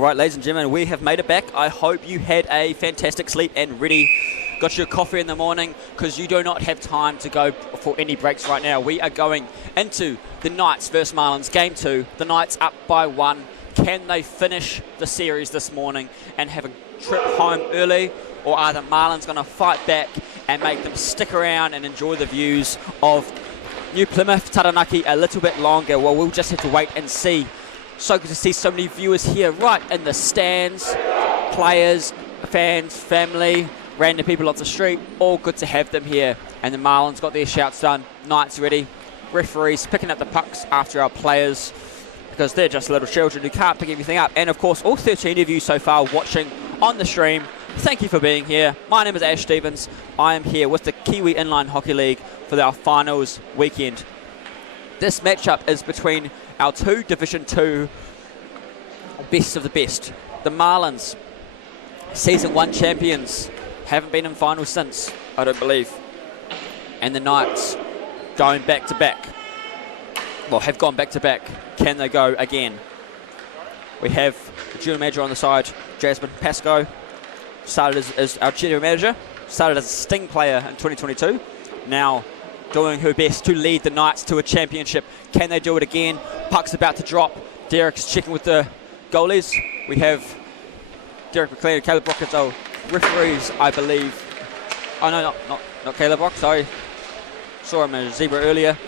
All right, ladies and gentlemen, we have made it back. I hope you had a fantastic sleep and got your coffee in the morning, because you do not have time to go for any breaks right now. We are going into the Knights versus Marlins, Game 2. The Knights up by 1. Can they finish the series this morning and have a trip home early, or are the Marlins going to fight back and make them stick around and enjoy the views of New Plymouth, Taranaki a little bit longer? Well, we'll just have to wait and see. So good to see so many viewers here right in the stands, players, fans, family, random people off the street. All good to have them here. And the Marlins got their shouts done. Knights ready. Referees picking up the pucks after our players, because they're just little children who can't pick everything up. And of course, all 13 of you so far watching on the stream, thank you for being here. My name is Ash Stevens. I am here with the Kiwi Inline Hockey League for our finals weekend. This matchup is between our two Division 2 best of the best. The Marlins, Season 1 champions, haven't been in finals since, I don't believe. And the Knights going back to back. Well, have gone back to back. Can they go again? We have the general manager on the side, Jasmine Pascoe. Started as our general manager. Started as a Sting player in 2022. Now doing her best to lead the Knights to a championship. Can they do it again? Puck's about to drop. Derek's checking with the goalies. We have Derek McLean and Caleb Brock as our referees, I believe. Oh no, not Caleb Brock, sorry. Saw him as a zebra earlier.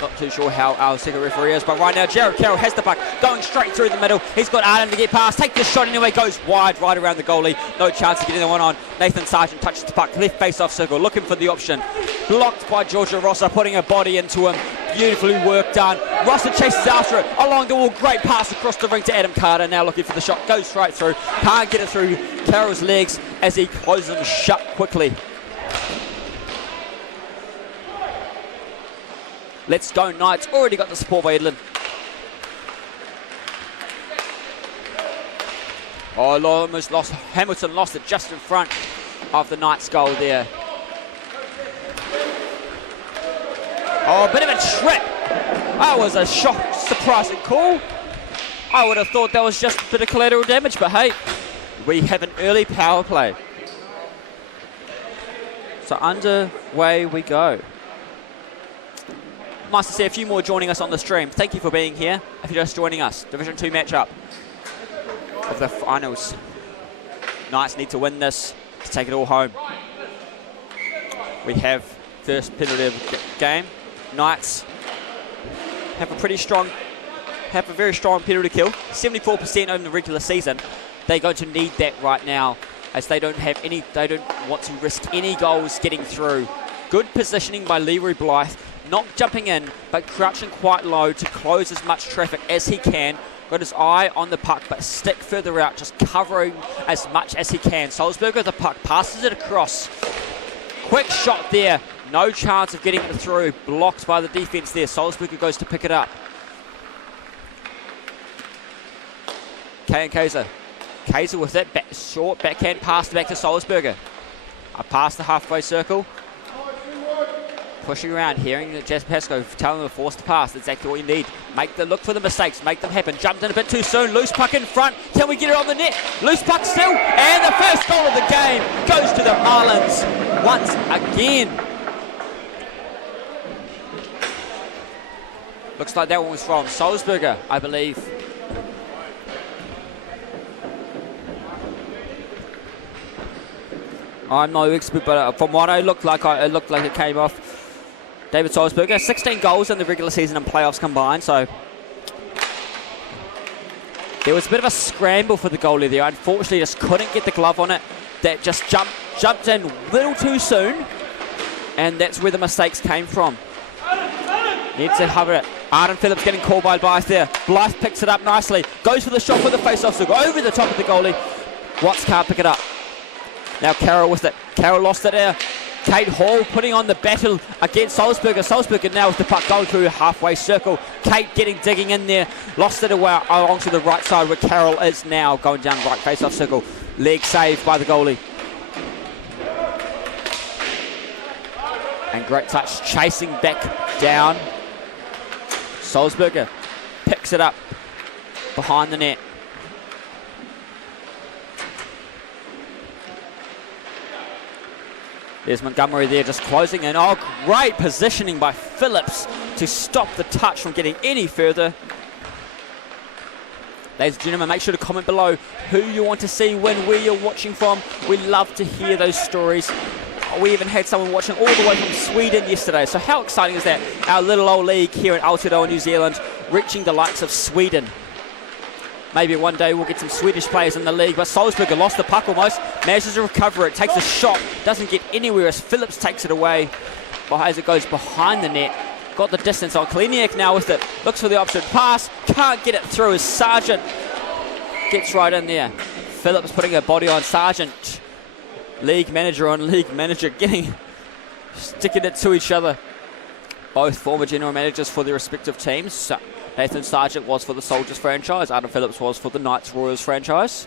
Not too sure how our second referee is, but right now Jared Carroll has the puck, going straight through the middle. He's got Arden to get past, take the shot anyway, goes wide right around the goalie. No chance of getting the one on. Nathan Sargent touches the puck, left face-off circle, looking for the option. Blocked by Georgia Rossa, putting a body into him. Beautifully work done. Rossa chases after it, along the wall, great pass across the ring to Adam Carter, now looking for the shot, goes straight through. Can't get it through Carroll's legs as he closes them shut quickly. Let's go Knights, already got the support by Edlin. Oh, almost lost, Hamilton lost it just in front of the Knights goal there. Oh, a bit of a trip. That was a shock, surprising call. I would have thought that was just a bit of collateral damage, but hey, we have an early power play. So underway we go. Nice to see a few more joining us on the stream. Thank you for being here. If you're just joining us, Division 2 matchup of the finals. Knights need to win this to take it all home. We have first penalty of the game. Knights have a very strong penalty kill. 74% over the regular season. They're going to need that right now, as they don't want to risk any goals getting through. Good positioning by Leroy Blythe. Not jumping in, but crouching quite low to close as much traffic as he can. Got his eye on the puck, but stick further out, just covering as much as he can. Salzburger with the puck, passes it across. Quick shot there. No chance of getting it through. Blocked by the defense there. Salzburger goes to pick it up. Kaiser. Kaiser with that short backhand pass back to Salzburger. Past the halfway circle. Pushing around, hearing that Jess Pascoe telling them to force the pass. That's exactly what you need. Look for the mistakes, make them happen. Jumped in a bit too soon. Loose puck in front. Can we get it on the net? Loose puck still. And the first goal of the game goes to the Marlins once again. Looks like that one was from Salzburger, I believe. I'm no expert, but from what it looked like it came off. David Salzburger, 16 goals in the regular season and playoffs combined, so there was a bit of a scramble for the goalie there. Unfortunately, just couldn't get the glove on it. That just jumped in a little too soon, and that's where the mistakes came from. Needs to hover it. Arden Phillips getting called by Blythe there. Blythe picks it up nicely, goes for the shot for the face-off, so over the top of the goalie. Watts can't pick it up. Now Carroll with it. Carroll lost it there. Kate Hall putting on the battle against Salzburger. Salzburger now with the puck going through halfway circle. Kate digging in there. Lost it away along to the right side where Carroll is now going down right face-off circle. Leg saved by the goalie. And great touch, chasing back down. Salzburger picks it up behind the net. There's Montgomery there just closing in. Oh, great positioning by Phillips to stop the touch from getting any further. Ladies and gentlemen, make sure to comment below who you want to see win, where you're watching from. We love to hear those stories. We even had someone watching all the way from Sweden yesterday. So how exciting is that? Our little old league here in Aotearoa, New Zealand, reaching the likes of Sweden. Maybe one day we'll get some Swedish players in the league, but Salzburger lost the puck almost, manages to recover it, takes a shot, doesn't get anywhere as Phillips takes it away as it goes behind the net. Got the distance on Kaliniak now with it, looks for the option pass, can't get it through as Sargent gets right in there. Phillips putting a body on Sargent. League manager on league manager, sticking it to each other. Both former general managers for their respective teams. Nathan Sargent was for the Soldiers franchise. Adam Phillips was for the Knights Royals franchise.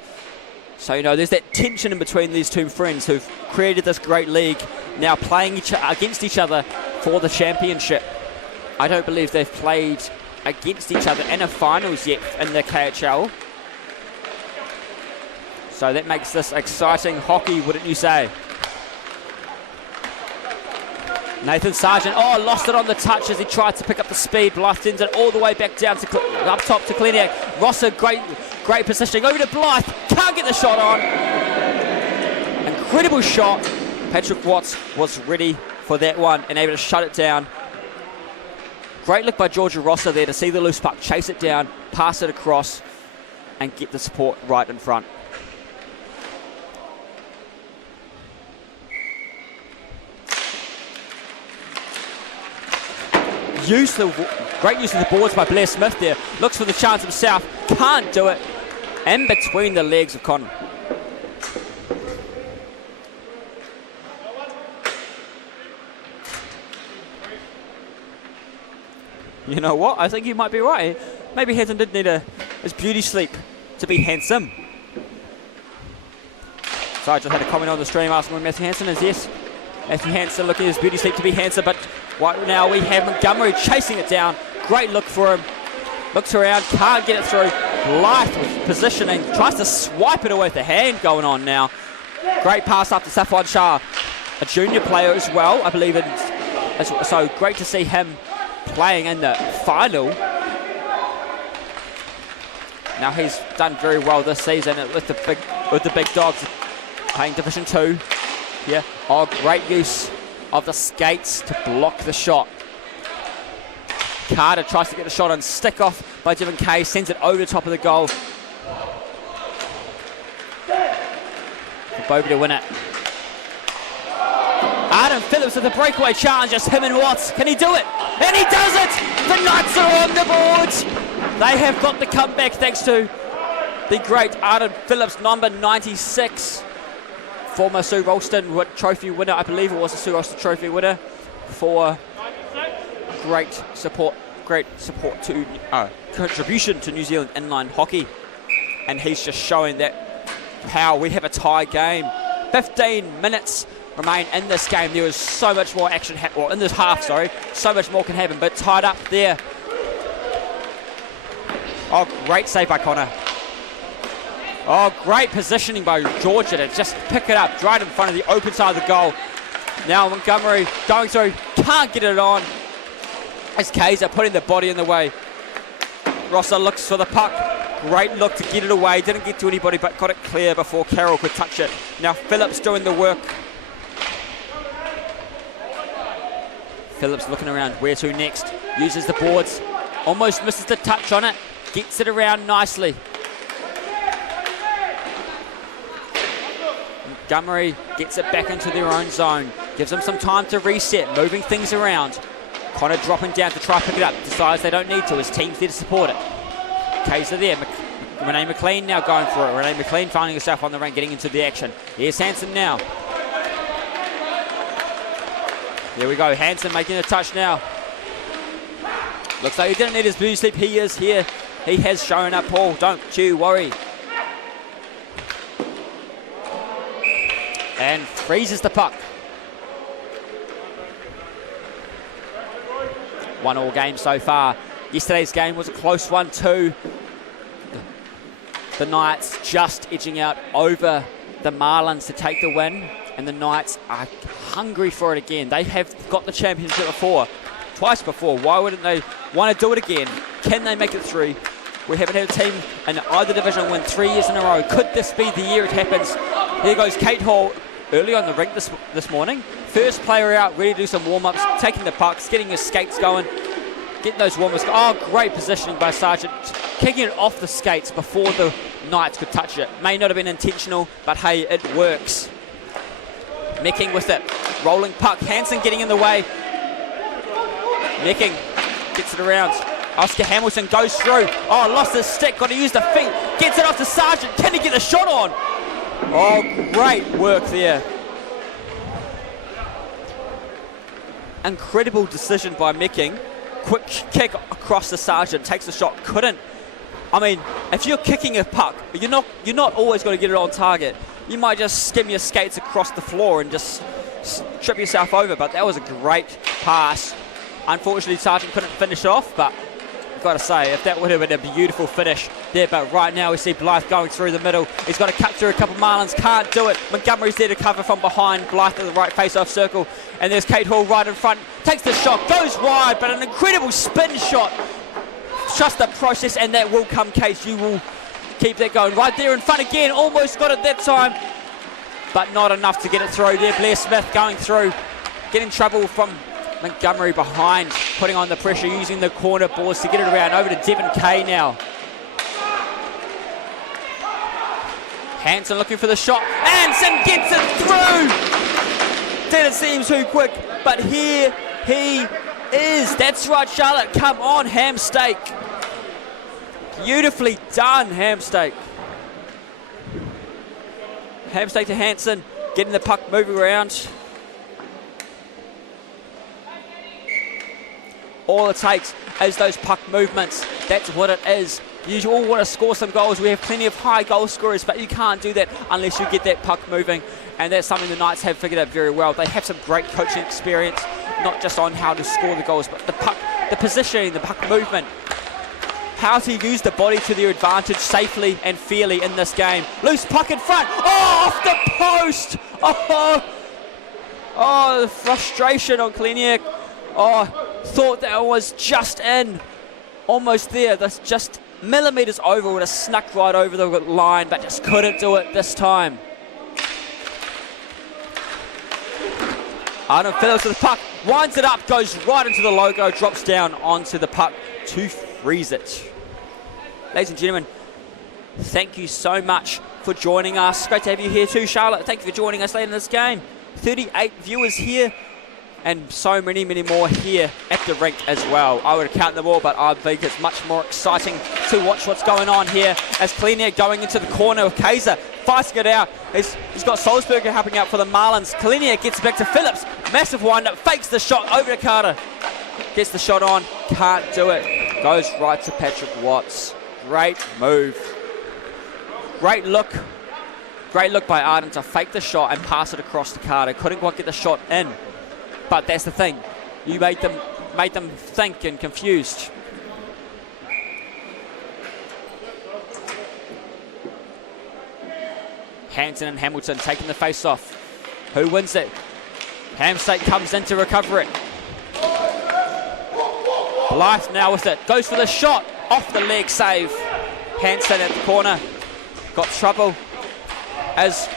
So, there's that tension in between these two friends who've created this great league, now playing against each other for the championship. I don't believe they've played against each other in a finals yet in the KIHL. So that makes this exciting hockey, wouldn't you say? Nathan Sargent, lost it on the touch as he tried to pick up the speed. Blythe sends it all the way back down to up top to Kaliniak. Rosser, great positioning over to Blythe. Can't get the shot on. Incredible shot. Patrick Watts was ready for that one and able to shut it down. Great look by Georgia Rosser there to see the loose puck, chase it down, pass it across, and get the support right in front. Great use of the boards by Blair Smith there. Looks for the chance himself. Can't do it. In between the legs of Connor. You know what? I think you might be right. Maybe Hansen did need his beauty sleep to be handsome. So I just had a comment on the stream asking where Matthew Hansen is. Yes, Matthew Hansen looking at his beauty sleep to be handsome, but right now we have Montgomery chasing it down. Great look for him. Looks around, can't get it through. Blythe with positioning, tries to swipe it away with the hand going on now. Great pass up to Safwan Shah, a junior player as well, I believe. So great to see him playing in the final. Now he's done very well this season with the big dogs playing Division 2. Yeah. Oh, great use of the skates to block the shot. Carter tries to get the shot on, stick off by Jim Kay, sends it over the top of the goal. Bobby to win it. Adam Phillips with a breakaway challenge, just him and Watts. Can he do it? And he does it! The Knights are on the board! They have got the comeback thanks to the great Adam Phillips, number 96. Former Sue Ralston Trophy winner, I believe it was a Sue Ralston Trophy winner, for great support to contribution to New Zealand inline hockey. And he's just showing that how we have a tie game. 15 minutes remain in this game. There is so much more action, in this half, sorry. So much more can happen, but tied up there. Oh, great save by Connor. Oh, great positioning by Georgia to just pick it up right in front of the open side of the goal. Now Montgomery going through, can't get it on. As Kaiser putting the body in the way. Rosser looks for the puck. Great look to get it away. Didn't get to anybody, but got it clear before Carroll could touch it. Now Phillips doing the work. Phillips looking around, where to next? Uses the boards. Almost misses the touch on it. Gets it around nicely. Montgomery gets it back into their own zone. Gives them some time to reset, moving things around. Connor dropping down to try to pick it up. Decides they don't need to. His team's there to support it. Kaiser there. Renee McLean now going for it. Renee McLean finding herself on the run, getting into the action. Here's Hansen now. There we go. Hansen making a touch now. Looks like he didn't need his blue sleep. He is here. He has shown up, Paul. Don't you worry. And freezes the puck. 1-1 game so far. Yesterday's game was a close one too. The Knights just edging out over the Marlins to take the win, and the Knights are hungry for it again. They have got the championship twice before. Why wouldn't they want to do it again? Can they make it through? We haven't had a team in either division win 3 years in a row. Could this be the year it happens? Here goes KIHL early on the rink this morning. First player out, ready to do some warm-ups, taking the pucks, getting his skates going, getting those warm-ups. Oh, great positioning by Sargent, kicking it off the skates before the Knights could touch it. May not have been intentional, but hey, it works. Mecking with it, rolling puck, Hansen getting in the way. Mecking gets it around. Oscar Hamilton goes through. Oh, lost his stick, got to use the feet. Gets it off to Sargent. Can he get the shot on? Oh, great work there. Incredible decision by Mecking. Quick kick across the Sargent, takes the shot, couldn't. I mean, if you're kicking a puck, you're not always going to get it on target. You might just skim your skates across the floor and just trip yourself over, but that was a great pass. Unfortunately, Sargent couldn't finish off, but I've got to say, if that would have been a beautiful finish there, but right now we see Blythe going through the middle. He's got to cut through a couple of Marlins, can't do it. Montgomery's there to cover from behind, Blythe at the right face-off circle, and there's KIHL right in front, takes the shot, goes wide, but an incredible spin shot. Just the process, and that will come, Case. You will keep that going. Right there in front again, almost got it that time, but not enough to get it through there. Blair Smith going through, getting trouble from Montgomery behind, putting on the pressure, using the corner balls to get it around. Over to Devin Kay now. Hansen looking for the shot. Hansen gets it through. Didn't seem too quick, but here he is. That's right, Charlotte. Come on, Hamsteak. Beautifully done, Hamsteak. Hamsteak to Hansen, getting the puck moving around. All it takes is those puck movements. That's what it is. You all want to score some goals. We have plenty of high goal scorers, but you can't do that unless you get that puck moving. And that's something the Knights have figured out very well. They have some great coaching experience, not just on how to score the goals, but the puck, the positioning, the puck movement. How to use the body to their advantage safely and fairly in this game. Loose puck in front. Oh, off the post. Oh, the frustration on Kleniak. Oh, thought that was just in. Almost there. That's just millimetres over. Would have snuck right over the line, but just couldn't do it this time. Arnold Phillips with the puck. Winds it up, goes right into the logo, drops down onto the puck to freeze it. Ladies and gentlemen, thank you so much for joining us. Great to have you here too, Charlotte. Thank you for joining us late in this game. 38 viewers here, and so many more here at the rink as well. I would count them all, but I think it's much more exciting to watch what's going on here as Kleniak going into the corner of Kaiser, fighting it out. He's got Salzberger helping out for the Marlins. Kleniak gets back to Phillips, massive wind-up, fakes the shot over to Carter. Gets the shot on, can't do it. Goes right to Patrick Watts. Great move. Great look by Arden to fake the shot and pass it across to Carter. Couldn't quite get the shot in. But that's the thing. You made them think and confused. Hansen and Hamilton taking the face off. Who wins it? Hamsteak comes in to recover it. Blythe now with it. Goes for the shot. Off the leg save. Hansen at the corner. Got trouble as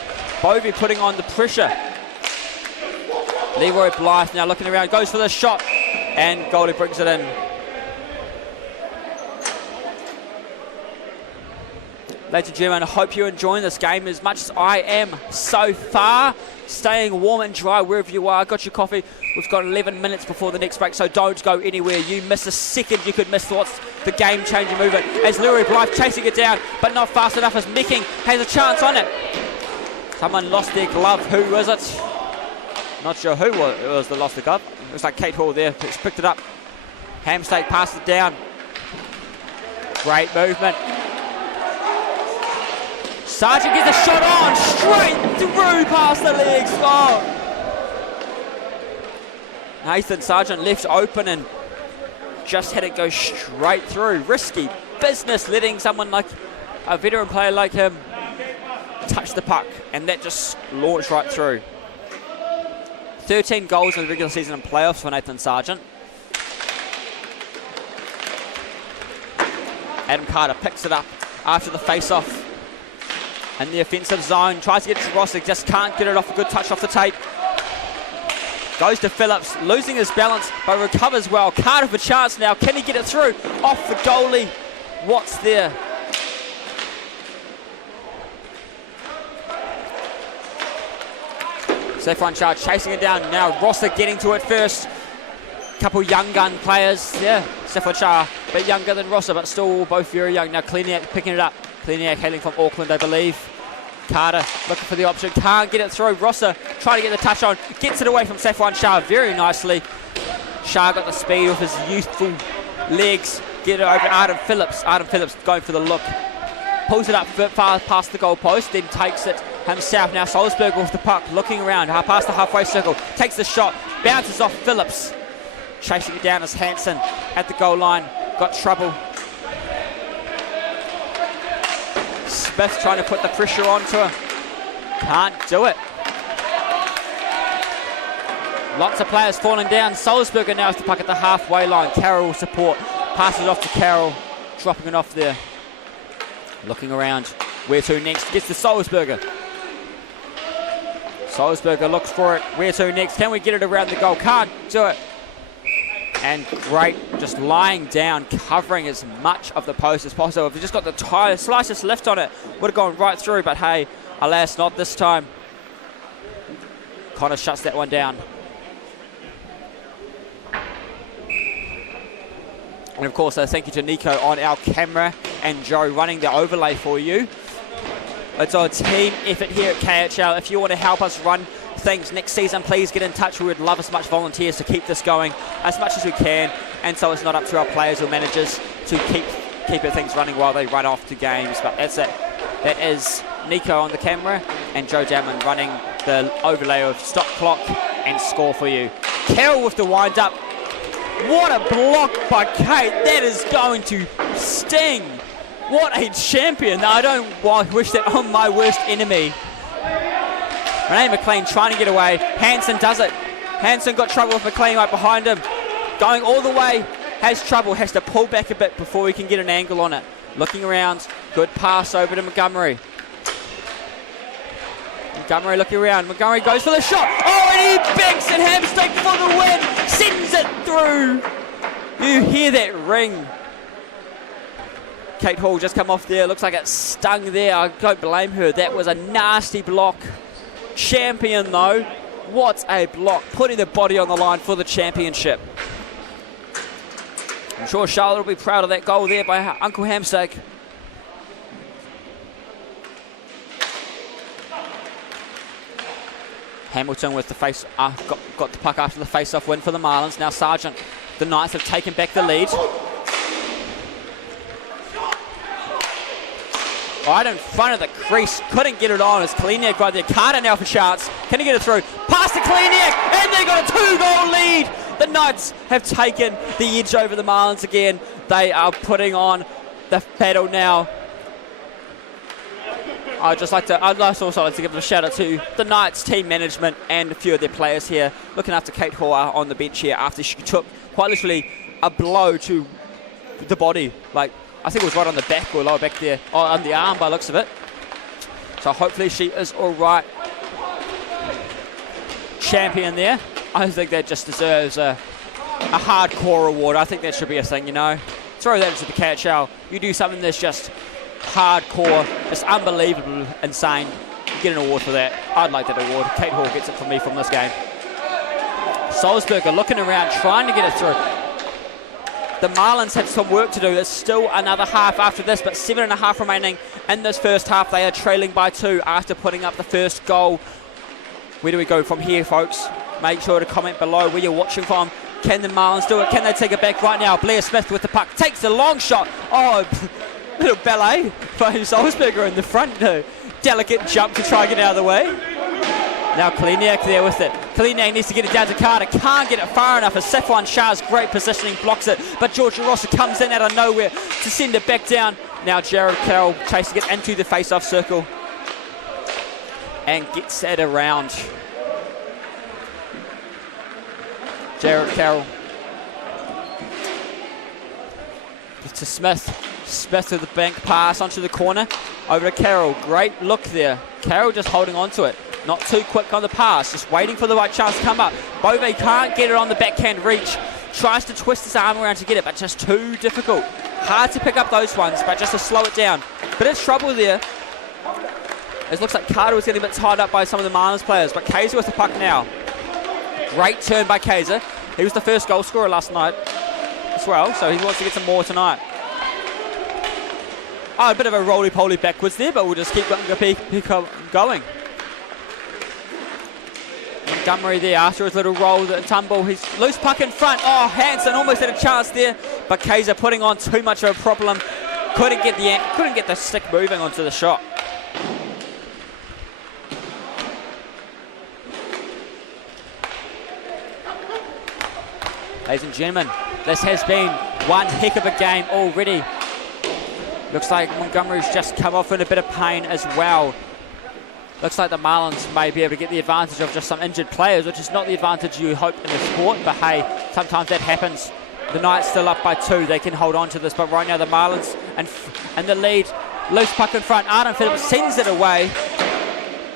Bovey putting on the pressure. Leroy Blythe now looking around, goes for the shot, and Goldie brings it in. Ladies and gentlemen, I hope you're enjoying this game as much as I am so far. Staying warm and dry wherever you are. Got your coffee. We've got 11 minutes before the next break, so don't go anywhere. You miss a second, you could miss what's the game-changing movement. As Leroy Blythe chasing it down, but not fast enough as Mecking has a chance on it. Someone lost their glove. Who was it? Not sure who it was that lost the glove. It was like KIHL there. He's picked it up. Hamsteak passed it down. Great movement. Sargent gets a shot on. Straight through past the legs. Oh. Nathan Sargent left open and just had it go straight through. Risky business letting someone like a veteran player like him touch the puck, and that just launched right through. 13 goals in the regular season and playoffs for Nathan Sargent. Adam Carter picks it up after the face-off. In the offensive zone, tries to get to Rosser, just can't get it off. A good touch off the tape. Goes to Phillips, losing his balance, but recovers well. Carter for chance now. Can he get it through? Off the goalie. What's there? Stefan Shah chasing it down. Now Rosser getting to it first. Couple young gun players. Yeah, Stefan Shah, a bit younger than Rosser, but still both very young. Now Kleniak picking it up. Kleniak hailing from Auckland, I believe. Carter looking for the option, can't get it through. Rosser trying to get the touch on, gets it away from Stefan Shah very nicely. Shah got the speed with his youthful legs. Get it over to Arden Phillips. Arden Phillips going for the look. Pulls it up far past the goal post, then takes it himself. Now Salzburg with the puck, looking around, past the halfway circle. Takes the shot, bounces off Phillips. Chasing it down is Hansen at the goal line. Got trouble. Smith trying to put the pressure onto her. Can't do it. Lots of players falling down. Salzburger now has the puck at the halfway line. Carroll will support. Passes off to Carroll. Dropping it off there. Looking around. Where to next? Gets to Salzburger. Salzburger looks for it. Where to next? Can we get it around the goal? Can't do it. And great, just lying down, covering as much of the post as possible. If we just got the slightest lift on it, would have gone right through, but hey, alas, not this time. Connor shuts that one down. And of course, thank you to Nico on our camera and Joe running the overlay for you. It's a team effort here at KIHL. If you want to help us run things next season, please get in touch. We would love as much volunteers to keep this going as much as we can, and so it's not up to our players or managers to keep things running while they run off to games. But that's it. That is Nico on the camera and Joe Damon running the overlay of stop clock and score for you. Carroll with the wind up. What a block by Kate. That is going to sting. What a champion. I don't wish that on my worst enemy. Renee McLean trying to get away. Hansen does it. Hansen got trouble with McLean right behind him. Going all the way. Has trouble. Has to pull back a bit before we can get an angle on it. Looking around. Good pass over to Montgomery. Montgomery looking around. Montgomery goes for the shot. Oh, and he banks it hamstring for the win. Sends it through. You hear that ring. Kate Hall just come off there. Looks like it stung there. I don't blame her. That was a nasty block. Champion though. What a block. Putting the body on the line for the championship. I'm sure Charlotte will be proud of that goal there by Uncle Hamsteak. Hamilton with the face, got the puck after the face-off win for the Marlins. Now Sargent, the Knights have taken back the lead. Right in front of the crease, couldn't get it on as Kleniak right there. Carter now for chance. Can he get it through? Pass to Kleniak, and they got a 2-goal lead. The Knights have taken the edge over the Marlins again. They are putting on the battle now. I'd also like to give a shout out to the Knights team management and a few of their players here, looking after Kate Hall on the bench here after she took quite literally a blow to the body. Like, I think it was right on the back or lower back there, on the arm by the looks of it. So hopefully she is all right. Champion there. I think that just deserves a hardcore award. I think that should be a thing, you know. Throw that into the KHL. You do something that's just hardcore, it's unbelievable, insane. You get an award for that. I'd like that award. Kate Hall gets it from me from this game. Salzburger looking around, trying to get it through. The Marlins have some work to do. There's still another half after this, but 7.5 remaining in this first half. They are trailing by 2 after putting up the first goal. Where do we go from here, folks? Make sure to comment below where you're watching from. Can the Marlins do it? Can they take it back right now? Blair Smith with the puck. Takes the long shot. Oh, little ballet for Salzburger in the front. Delicate jump to try and get out of the way. Now Kleniak there with it. Kleniak needs to get it down to Carter. Can't get it far enough as Safwan Shah's great positioning blocks it. But George Rosser comes in out of nowhere to send it back down. Now Jared Carroll chasing it into the face-off circle. and gets it around. Jared Carroll. To Smith. Smith with the bank pass onto the corner. Over to Carroll. Great look there. Carroll just holding on to it. Not too quick on the pass. Just waiting for the right chance to come up. Bove can't get it on the backhand reach. Tries to twist his arm around to get it, but just too difficult. Hard to pick up those ones, but just to slow it down. Bit of trouble there. It looks like Carter was getting a bit tied up by some of the Marlins players, but Kaiser with the puck now. Great turn by Kaiser. He was the first goal scorer last night as well, so he wants to get some more tonight. Oh, a bit of a roly-poly backwards there, but we'll just keep going. Montgomery there after his little roll, the tumble. He's loose puck in front. Oh, Hansen almost had a chance there, but Kaiser putting on too much of a problem. Couldn't get the stick moving onto the shot. Ladies and gentlemen, this has been one heck of a game already. Looks like Montgomery's just come off in a bit of pain as well. Looks like the Marlins may be able to get the advantage of just some injured players, which is not the advantage you hope in the sport, but hey, sometimes that happens. The Knights still up by 2. They can hold on to this, but right now the Marlins and the lead. Loose puck in front. Arden Phillips sends it away.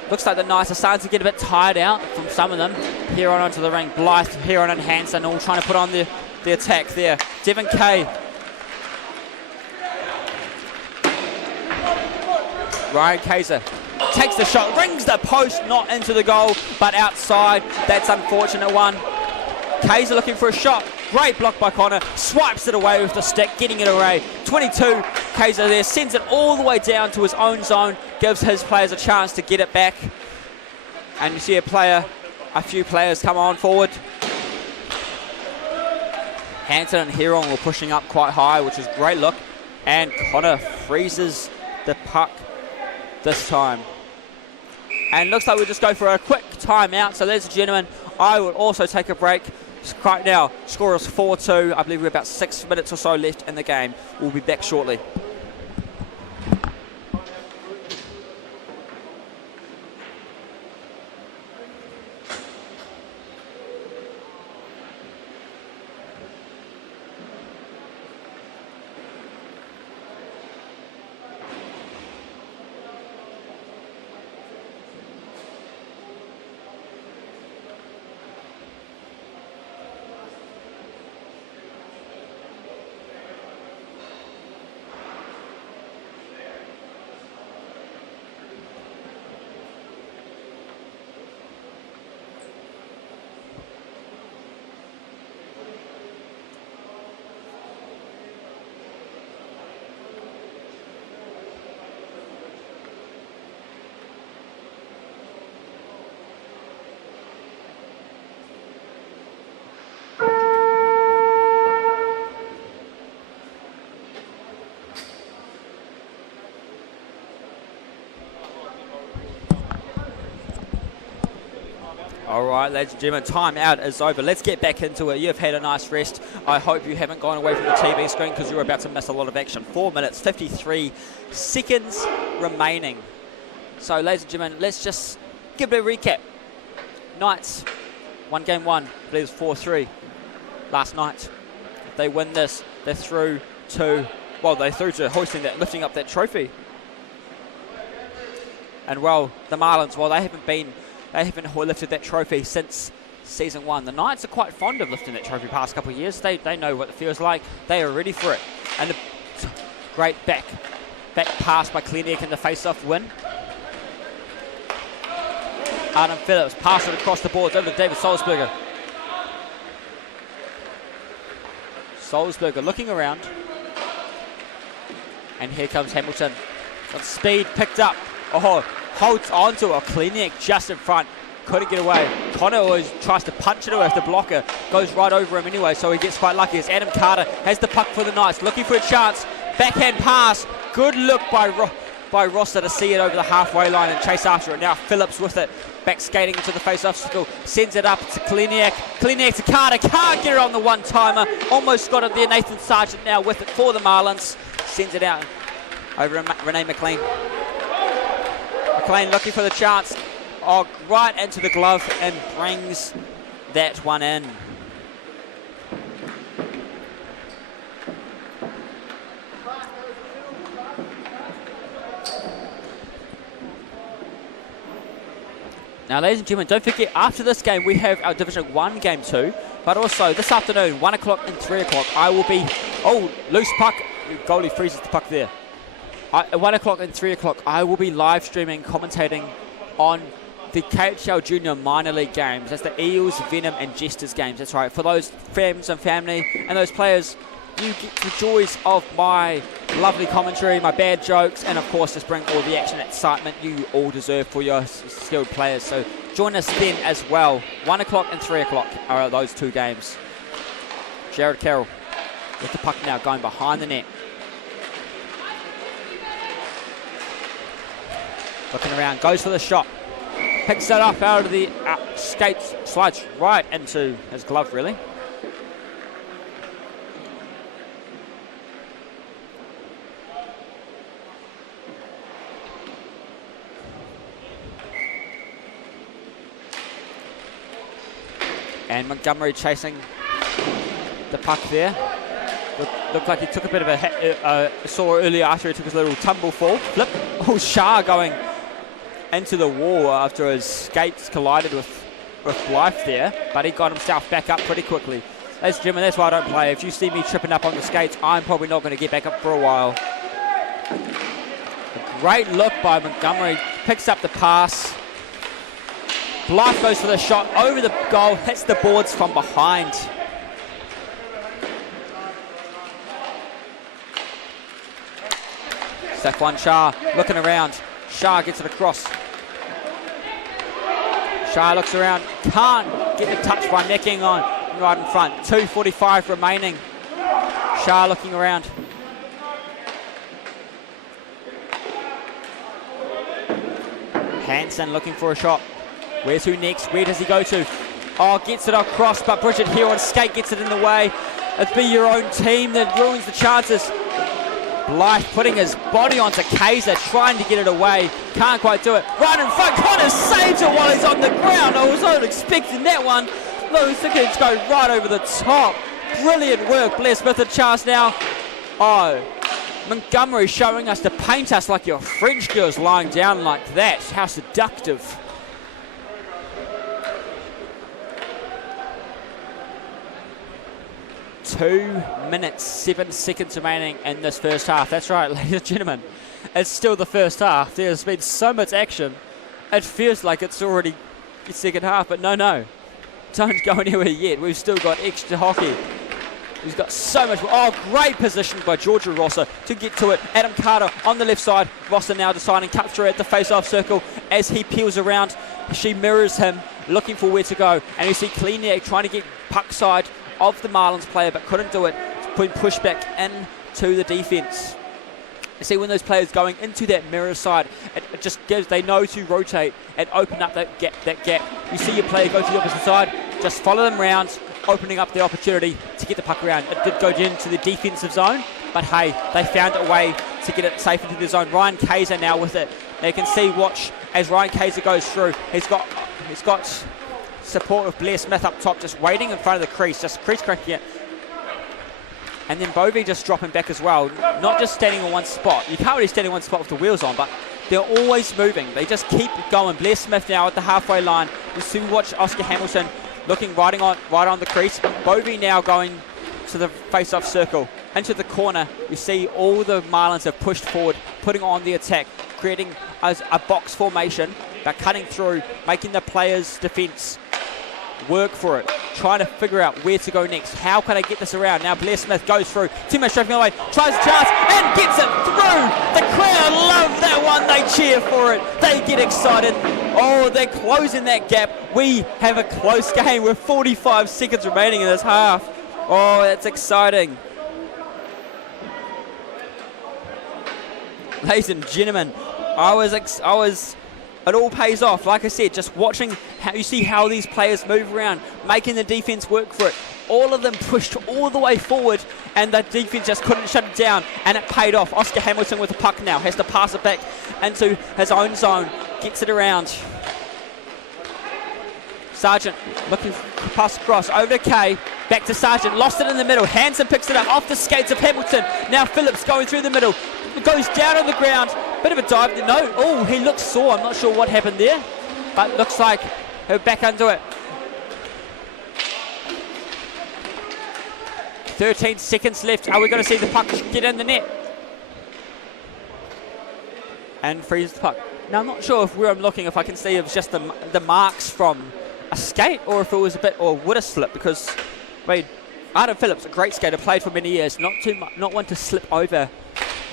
Looks like the Knights are starting to get a bit tired out from some of them. Here on onto the ring. Blythe, Heron and Hansen all trying to put on the attack there. Devon Kay. Ryan Kaiser takes the shot, rings the post, not into the goal, but outside. That's unfortunate one. Kaiser looking for a shot. Great block by Connor. Swipes it away with the stick, getting it away. 22, Kaiser there, sends it all the way down to his own zone, gives his players a chance to get it back. And you see a few players come on forward. Hansen and Heron were pushing up quite high, which is a great look. And Connor freezes the puck this time. And looks like we'll just go for a quick timeout. So ladies and gentlemen, I will also take a break. Right now, score is 4-2. I believe we're about 6 minutes or so left in the game. We'll be back shortly. All right, ladies and gentlemen, time out is over. Let's get back into it. You've had a nice rest. I hope you haven't gone away from the TV screen because you're about to miss a lot of action. 4 minutes, 53 seconds remaining. So, ladies and gentlemen, let's just give a bit of recap. Knights won game 1. I believe it was 4-3 last night. If they win this, they're through to, well, they're through to hoisting that, lifting up that trophy. And, well, the Marlins, well, they haven't lifted that trophy since season 1. The Knights are quite fond of lifting that trophy past couple of years. They know what it feels like. They are ready for it. And the great back pass by Kleniak in the face-off win. Arden Phillips pass it across the boards over to David Salzberger. Salzberger looking around. And here comes Hamilton. Got speed picked up. Oh, holds on to a Kleniak just in front. Couldn't get away. Connor always tries to punch it away with the blocker. Goes right over him anyway, so he gets quite lucky. As Adam Carter has the puck for the Knights. Looking for a chance. Backhand pass. Good look by Rosser to see it over the halfway line and chase after it. Now Phillips with it. Back skating into the face-off circle. Sends it up to Kleniak. Kleniak to Carter. Can't get it on the one-timer. Almost got it there. Nathan Sargent now with it for the Marlins. Sends it out over Renee McLean. McLean looking for the chance. Oh, right into the glove and brings that one in. Now, ladies and gentlemen, don't forget, after this game, we have our Division 1 Game 2, but also this afternoon, 1 o'clock and 3 o'clock, I will be... Oh, loose puck. Goalie freezes the puck there. At 1 o'clock and 3 o'clock, I will be live streaming, commentating on the KHL Junior Minor League games. That's the Eels, Venom, and Jesters games. That's right. For those friends and family and those players, you get the joys of my lovely commentary, my bad jokes, and of course just bring all the action and excitement you all deserve for your skilled players. So join us then as well. 1 o'clock and 3 o'clock are those two games. Jared Carroll with the puck now going behind the net. Looking around, goes for the shot. Picks it up out of the skates, slides right into his glove really. And Montgomery chasing the puck there. Looked like he took a bit of a hit, saw earlier after he took his little tumble fall. Flip. Oh, Shah going into the wall after his skates collided with Blythe there. But he got himself back up pretty quickly. Ladies and gentlemen, that's why I don't play. If you see me tripping up on the skates, I'm probably not going to get back up for a while. A great look by Montgomery. Picks up the pass. Blythe goes for the shot over the goal, hits the boards from behind. Saquon Shah looking around. Shah gets it across. Shah looks around, can't get the touch by necking on right in front. 2:45 remaining. Shah looking around. Hansen looking for a shot. Where's who next? Where does he go to? Oh, gets it across, but Bridget here on skate gets it in the way. It's be your own team that ruins the chances. Blythe putting his body onto Kaiser, trying to get it away. Can't quite do it. Right in front, Connor saves it while he's on the ground. I was not expecting that one. Look, he's thinking it's going right over the top. Brilliant work, Blair Smith a chance now. Oh, Montgomery showing us to paint us like your French girls lying down like that. How seductive. Two minutes, 7 seconds remaining in this first half. That's right, ladies and gentlemen. It's still the first half. There's been so much action. It feels like it's already the second half, but no. Don't go anywhere yet. We've still got extra hockey. He's got so much. Oh, great position by Georgia Rosser to get to it. Adam Carter on the left side. Rosser now deciding cut through at the face-off circle. As he peels around, she mirrors him, looking for where to go. And you see Kleniak trying to get puck side of the Marlins player, but couldn't do it. Putting push back into the defense. You see when those players going into that mirror side, it just gives, they know to rotate and open up that gap. You see your player go to the opposite side, just follow them round, opening up the opportunity to get the puck around. It did go into the defensive zone, but hey, they found a way to get it safe into the zone. Ryan Kaiser now with it. They can see, watch as Ryan Kaiser goes through. He's got support of Blair Smith up top, just waiting in front of the crease, just crease cracking it. And then Bovey just dropping back as well, not just standing in one spot. You can't really stand in one spot with the wheels on, but they're always moving. They just keep going. Blair Smith now at the halfway line. You see, watch Oscar Hamilton looking right on the crease. Bovey now going to the face-off circle, into the corner. You see all the Marlins have pushed forward, putting on the attack, creating a box formation, but cutting through, making the players' defence work for it, trying to figure out where to go next. How can I get this around? Now Blair Smith goes through, too much traffic away, tries a chance and gets it through. The crowd love that one. They cheer for it. They get excited. Oh, they're closing that gap. We have a close game with 45 seconds remaining in this half. Oh, that's exciting. Ladies and gentlemen, it all pays off. Like I said, just watching how you see how these players move around, making the defense work for it. All of them pushed all the way forward, and the defense just couldn't shut it down, and it paid off. Oscar Hamilton with the puck now has to pass it back into his own zone, gets it around. Sargent looking pass across, over to Kay, back to Sargent, lost it in the middle. Hansen picks it up off the skates of Hamilton. Now Phillips going through the middle, goes down on the ground. Bit of a dive. No, oh, he looks sore. I'm not sure what happened there, but looks like he'll back under it. 13 seconds left. Are we going to see the puck get in the net? And freeze the puck. Now, I'm not sure if where I'm looking, if I can see if it's just the marks from a skate or if it was a bit, or would have slipped, because, I mean, Adam Phillips, a great skater, played for many years, not one to slip over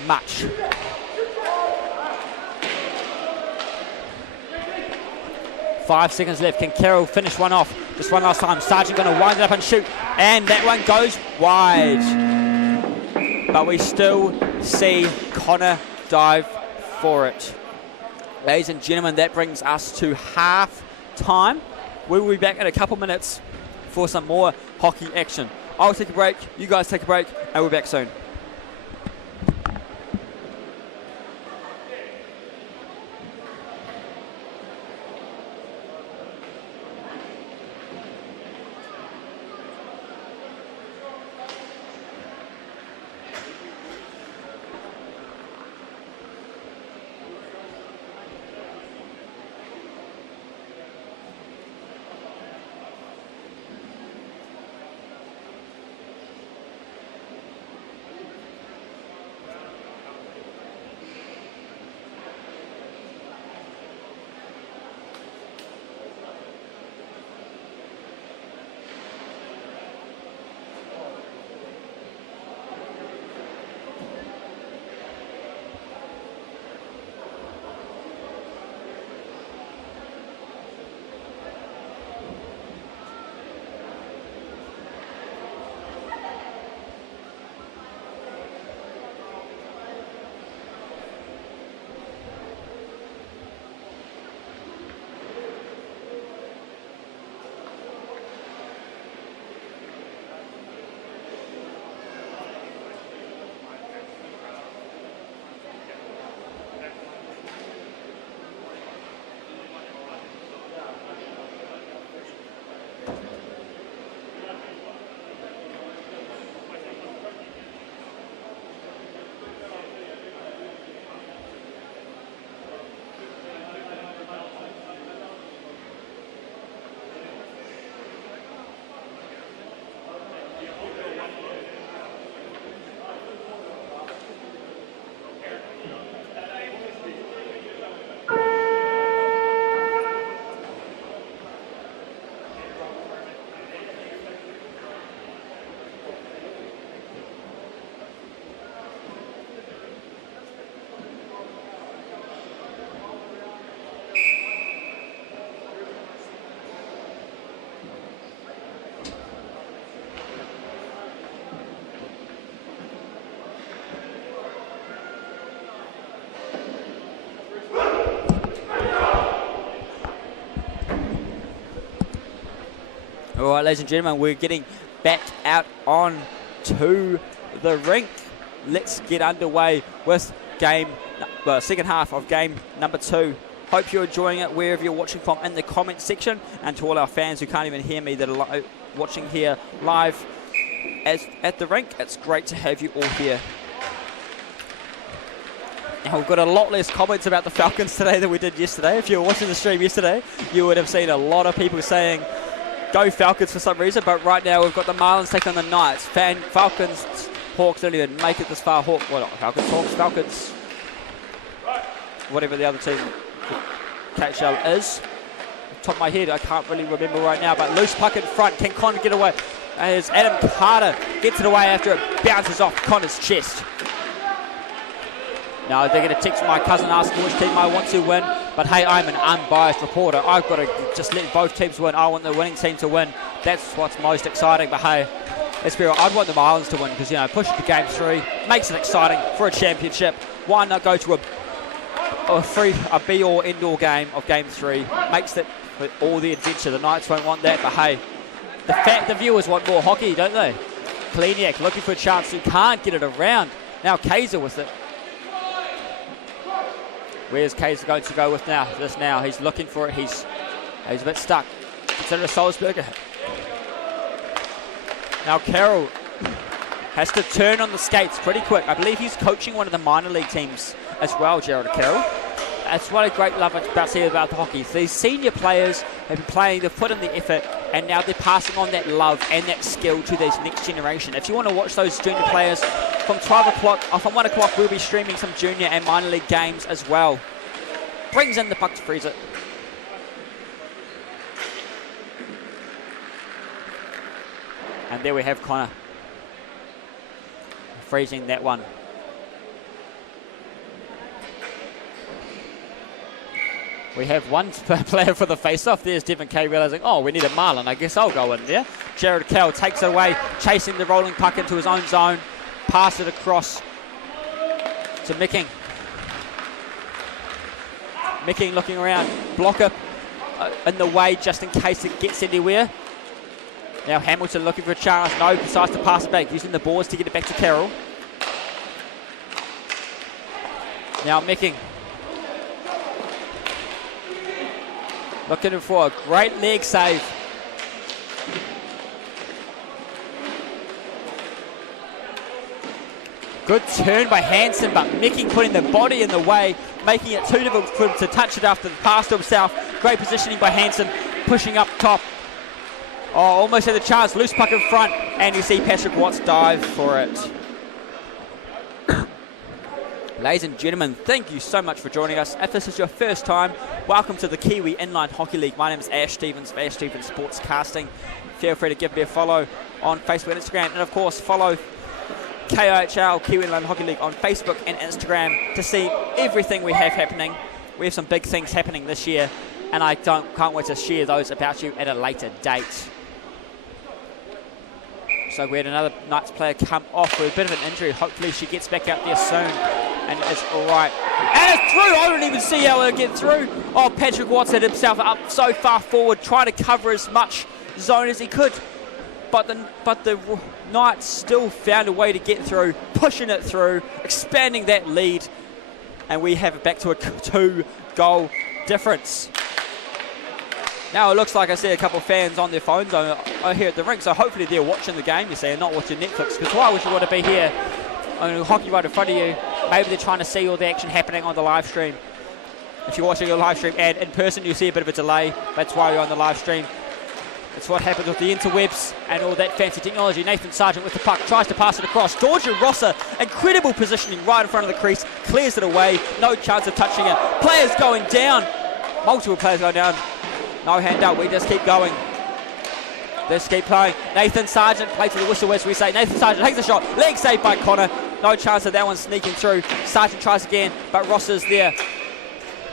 much. Five seconds left. Can Carroll finish one off? Just one last time. Sargent going to wind it up and shoot. And that one goes wide. But we still see Connor dive for it. Ladies and gentlemen, that brings us to half time. We will be back in a couple minutes for some more hockey action. I'll take a break. You guys take a break. And we're back soon. All right, ladies and gentlemen, we're getting back out on to the rink. Let's get underway with second half of game number 2. Hope you're enjoying it wherever you're watching from in the comment section. And to all our fans who can't even hear me that are watching here live at the rink, it's great to have you all here. Now, we've got a lot less comments about the Falcons today than we did yesterday. If you were watching the stream yesterday, you would have seen a lot of people saying go Falcons for some reason, but right now we've got the Marlins taking on the Knights. Falcons, Hawks don't even make it this far. Falcons, Hawks, Falcons, whatever the other team, KIHL is. Top of my head, I can't really remember right now, but loose puck in front. Can Connor get away? As Adam Carter gets it away after it bounces off Connor's chest. Now they're going to text my cousin asking which team I want to win. But hey, I'm an unbiased reporter. I've got to just let both teams win. I want the winning team to win. That's what's most exciting. But hey, let's be real. I'd want the Marlins to win because, you know, push it to game 3. Makes it exciting for a championship. Why not go to a be-all, end-all game of game 3? Makes it with all the adventure. The Knights won't want that. But hey, the viewers want more hockey, don't they? Kleniak looking for a chance. Who can't get it around. Now Kaiser with it. Where's Kaiser going to go with now? He's looking for it. He's a bit stuck. Consider Salzburger. Now Carroll has to turn on the skates pretty quick. I believe he's coaching one of the minor league teams as well, Gerald Carroll. That's what a great love about seeing about the hockey. These senior players have been playing, they've put in the effort, and now they're passing on that love and that skill to this next generation. If you want to watch those junior players, from 12 o'clock, or from 1 o'clock, we'll be streaming some junior and minor league games as well. Brings in the puck to freeze it. And there we have Connor freezing that one. We have one player for the face-off. There's Devin Kay realising, oh, we need a Marlin. I guess I'll go in there. Jared Kell takes it away, chasing the rolling puck into his own zone. Pass it across to Micking. Micking looking around. Blocker in the way just in case it gets anywhere. Now Hamilton looking for a chance. No, decides to pass it back, using the boards to get it back to Carroll. Now Micking. Looking for a great leg save. Good turn by Hansen, but Micking putting the body in the way, making it too difficult for him to touch it after the pass to himself. Great positioning by Hansen, pushing up top. Oh, almost had a chance. Loose puck in front, and you see Patrick Watts dive for it. Ladies and gentlemen, thank you so much for joining us. If this is your first time, welcome to the Kiwi Inline Hockey League. My name is Ash Stevens of Ash Stevens Sportscasting. Feel free to give me a follow on Facebook and Instagram, and of course follow KIHL, Kiwi Inline Hockey League, on Facebook and Instagram to see everything we have happening. We have some big things happening this year, and I can't wait to share those about you at a later date. So we had another Knights player come off with a bit of an injury. Hopefully she gets back out there soon and is all right. And it's through! I don't even see how it'll get through. Oh, Patrick Watts had himself up so far forward, trying to cover as much zone as he could. But the Knights still found a way to get through, pushing it through, expanding that lead. And we have it back to a 2-goal difference. Now it looks like I see a couple of fans on their phones over here at the rink, so hopefully they're watching the game, you see, and not watching Netflix, because why would you want to be here on a hockey right in front of you? Maybe they're trying to see all the action happening on the live stream. If you're watching a live stream and in person, you see a bit of a delay. That's why you're on the live stream. It's what happens with the interwebs and all that fancy technology. Nathan Sargent with the puck, tries to pass it across. Georgia Rosser, incredible positioning right in front of the crease, clears it away, no chance of touching it. Players going down, multiple players going down. No handout, we just keep going. Let's keep playing. Nathan Sargent plays to the whistle as we say. Nathan Sargent takes a shot, leg saved by Connor. No chance of that one sneaking through. Sargent tries again, but Rosser's there.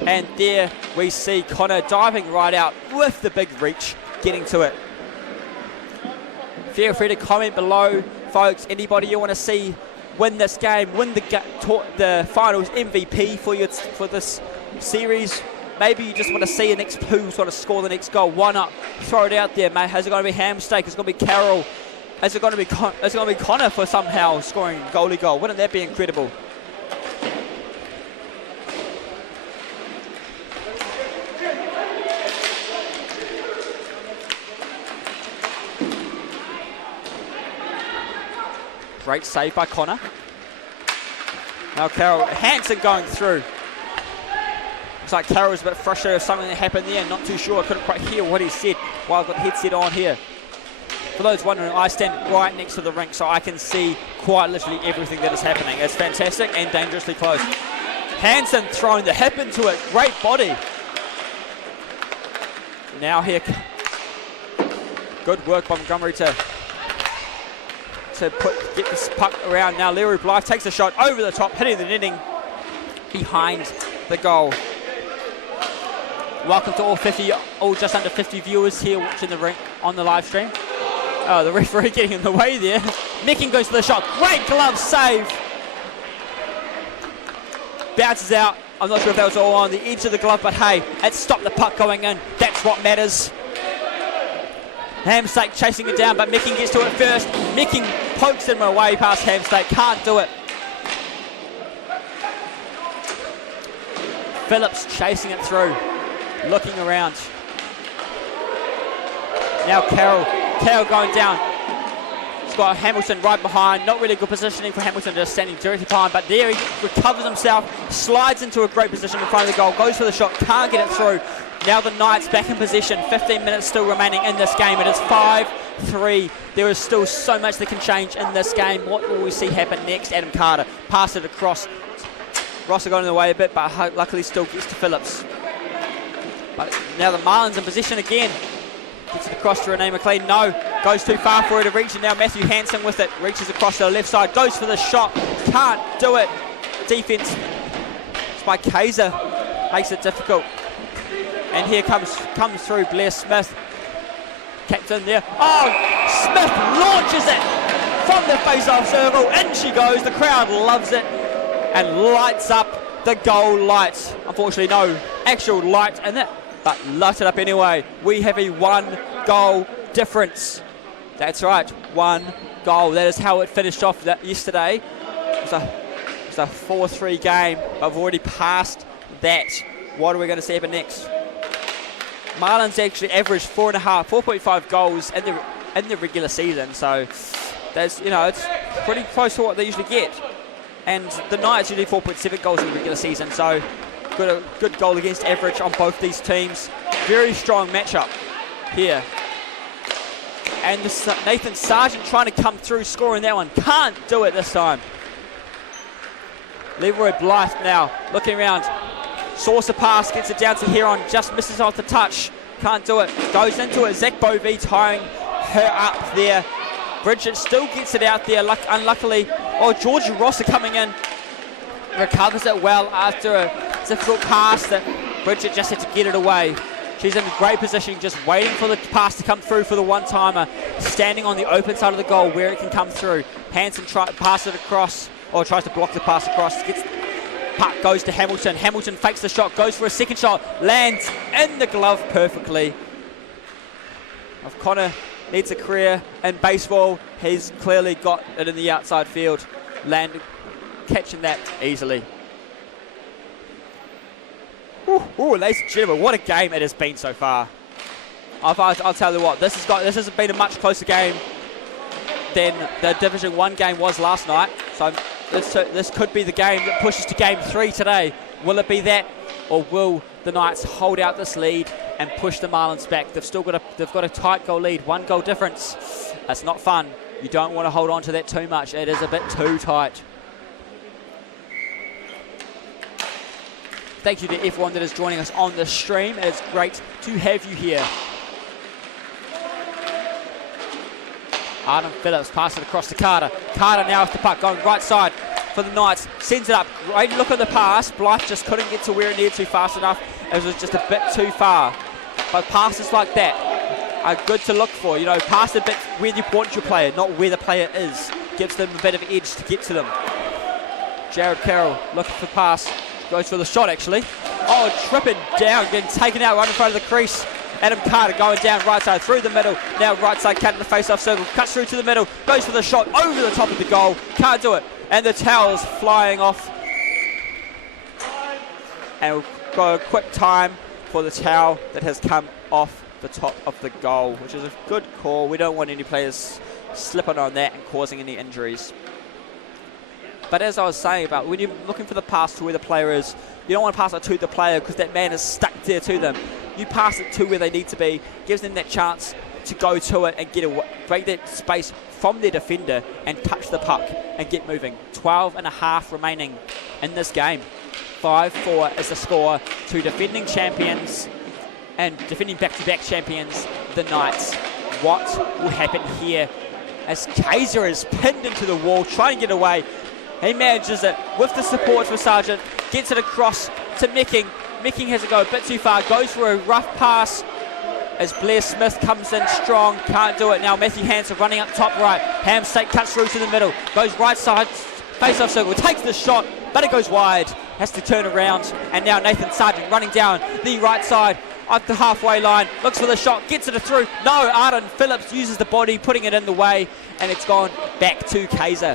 And there we see Connor diving right out with the big reach, getting to it. Feel free to comment below, folks. Anybody you want to see win this game, win the finals MVP for this series. Maybe you just want to see the next who's going to score the next goal. Why not throw it out there, mate? Is it going to be Hamstake? Is it going to be Carroll? Is it going to be Connor for somehow scoring goalie goal? Wouldn't that be incredible? Great save by Connor. Now Carroll, Hansen going through. Looks like Carroll was a bit frustrated with something that happened there. Not too sure. I couldn't quite hear what he said while I've got the headset on here. For those wondering, I stand right next to the rink, so I can see quite literally everything that is happening. It's fantastic and dangerously close. Hansen throwing the hip into it. Great body. Now here. Good work by Montgomery to get this puck around. Now Leroy Blythe takes a shot over the top, hitting the netting behind the goal. Welcome to all just under 50 viewers here watching the ring on the live stream. Oh, the referee getting in the way there. Micking goes to the shot. Great glove save. Bounces out. I'm not sure if that was all on the edge of the glove, but hey, it stopped the puck going in. That's what matters. Hamstake chasing it down, but Micking gets to it first. Micking pokes him away past Hamstake. Can't do it. Phillips chasing it through. Looking around. Now Carroll going down. He's got Hamilton right behind. Not really good positioning for Hamilton, just standing directly behind. But there he recovers himself, slides into a great position in front of the goal, goes for the shot, can't get it through. Now the Knights back in position. 15 minutes still remaining in this game. It is 5-3. There is still so much that can change in this game. What will we see happen next? Adam Carter pass it across. Rossa got in the way a bit, but luckily still gets to Phillips. But now the Marlins in position again. Gets it across to Renee McLean. No, goes too far for her to reach. And now Matthew Hansen with it. Reaches across to the left side. Goes for the shot. Can't do it. Defense by Kaiser makes it difficult. And here comes through Blair Smith. Captain there. Oh, Smith launches it from the face-off circle. In she goes. The crowd loves it and lights up the goal lights. Unfortunately, no actual light in it, but light it up anyway. We have a 1-goal difference. That's right, 1 goal. That is how it finished off yesterday. It was a 4-3 game, but we've already passed that. What are we going to see happen next? Marlins actually averaged 4.5 goals in the regular season, so that's, it's pretty close to what they usually get. And the Knights usually 4.7 goals in the regular season, so good goal against average on both these teams. Very strong matchup here. And Nathan Sargent trying to come through, scoring that one. Can't do it this time. Leroy Blythe now looking around. Saucer pass, gets it down to Heron, just misses off the touch. Can't do it. Goes into it. Zach Bovee tying her up there. Bridget still gets it out there, unluckily. Oh, Georgia Rosser coming in. Recovers it well after a difficult pass that Bridget just had to get it away. She's in a great position, just waiting for the pass to come through for the one-timer. Standing on the open side of the goal where it can come through. Hansen pass it across, or tries to block the pass across. Puck goes to Hamilton. Hamilton fakes the shot, goes for a second shot, lands in the glove perfectly. If Connor needs a career in baseball, he's clearly got it in the outside field. Catching that easily. Ooh, ladies and gentlemen, what a game it has been so far. I'll tell you what, this has been a much closer game than the Division 1 game was last night. So this could be the game that pushes to Game 3 today. Will it be that, or will the Knights hold out this lead and push the Marlins back? They've got a tight goal lead, 1 goal difference. That's not fun. You don't want to hold on to that too much. It is a bit too tight. Thank you to everyone that is joining us on the stream. It's great to have you here. Arden Phillips passes it across to Carter. Carter now with the puck going right side for the Knights. Sends it up. Great look at the pass. Blythe just couldn't get to where it needed to fast enough. It was just a bit too far. But passes like that are good to look for. Pass a bit where you want your player, not where the player is. Gives them a bit of edge to get to them. Jared Carroll looking for the pass. Goes for the shot, actually. Oh, tripping down, getting taken out right in front of the crease. Adam Carter going down right side through the middle. Now right side cut in the face-off circle. Cuts through to the middle. Goes for the shot over the top of the goal. Can't do it. And the towel's flying off. And we've got a quick time for the towel that has come off the top of the goal, which is a good call. We don't want any players slipping on that and causing any injuries. But as I was saying about when you're looking for the pass to where the player is, you don't want to pass it to the player because that man is stuck there to them. You pass it to where they need to be, gives them that chance to go to it and break that space from their defender and touch the puck and get moving. 12.5 remaining in this game. 5-4 is the score to defending champions and defending back-to-back champions, the Knights. What will happen here as Kaiser is pinned into the wall, trying to get away? He manages it with the support for Sargent, gets it across to Mecking. Mecking has to go a bit too far, goes for a rough pass as Blair Smith comes in strong, can't do it. Now Matthew Hansen running up top right. Hamstead cuts through to the middle, goes right side, face-off circle, takes the shot, but it goes wide, has to turn around. And now Nathan Sargent running down the right side up the halfway line, looks for the shot, gets it through. No, Arden Phillips uses the body, putting it in the way, and it's gone back to Kaiser.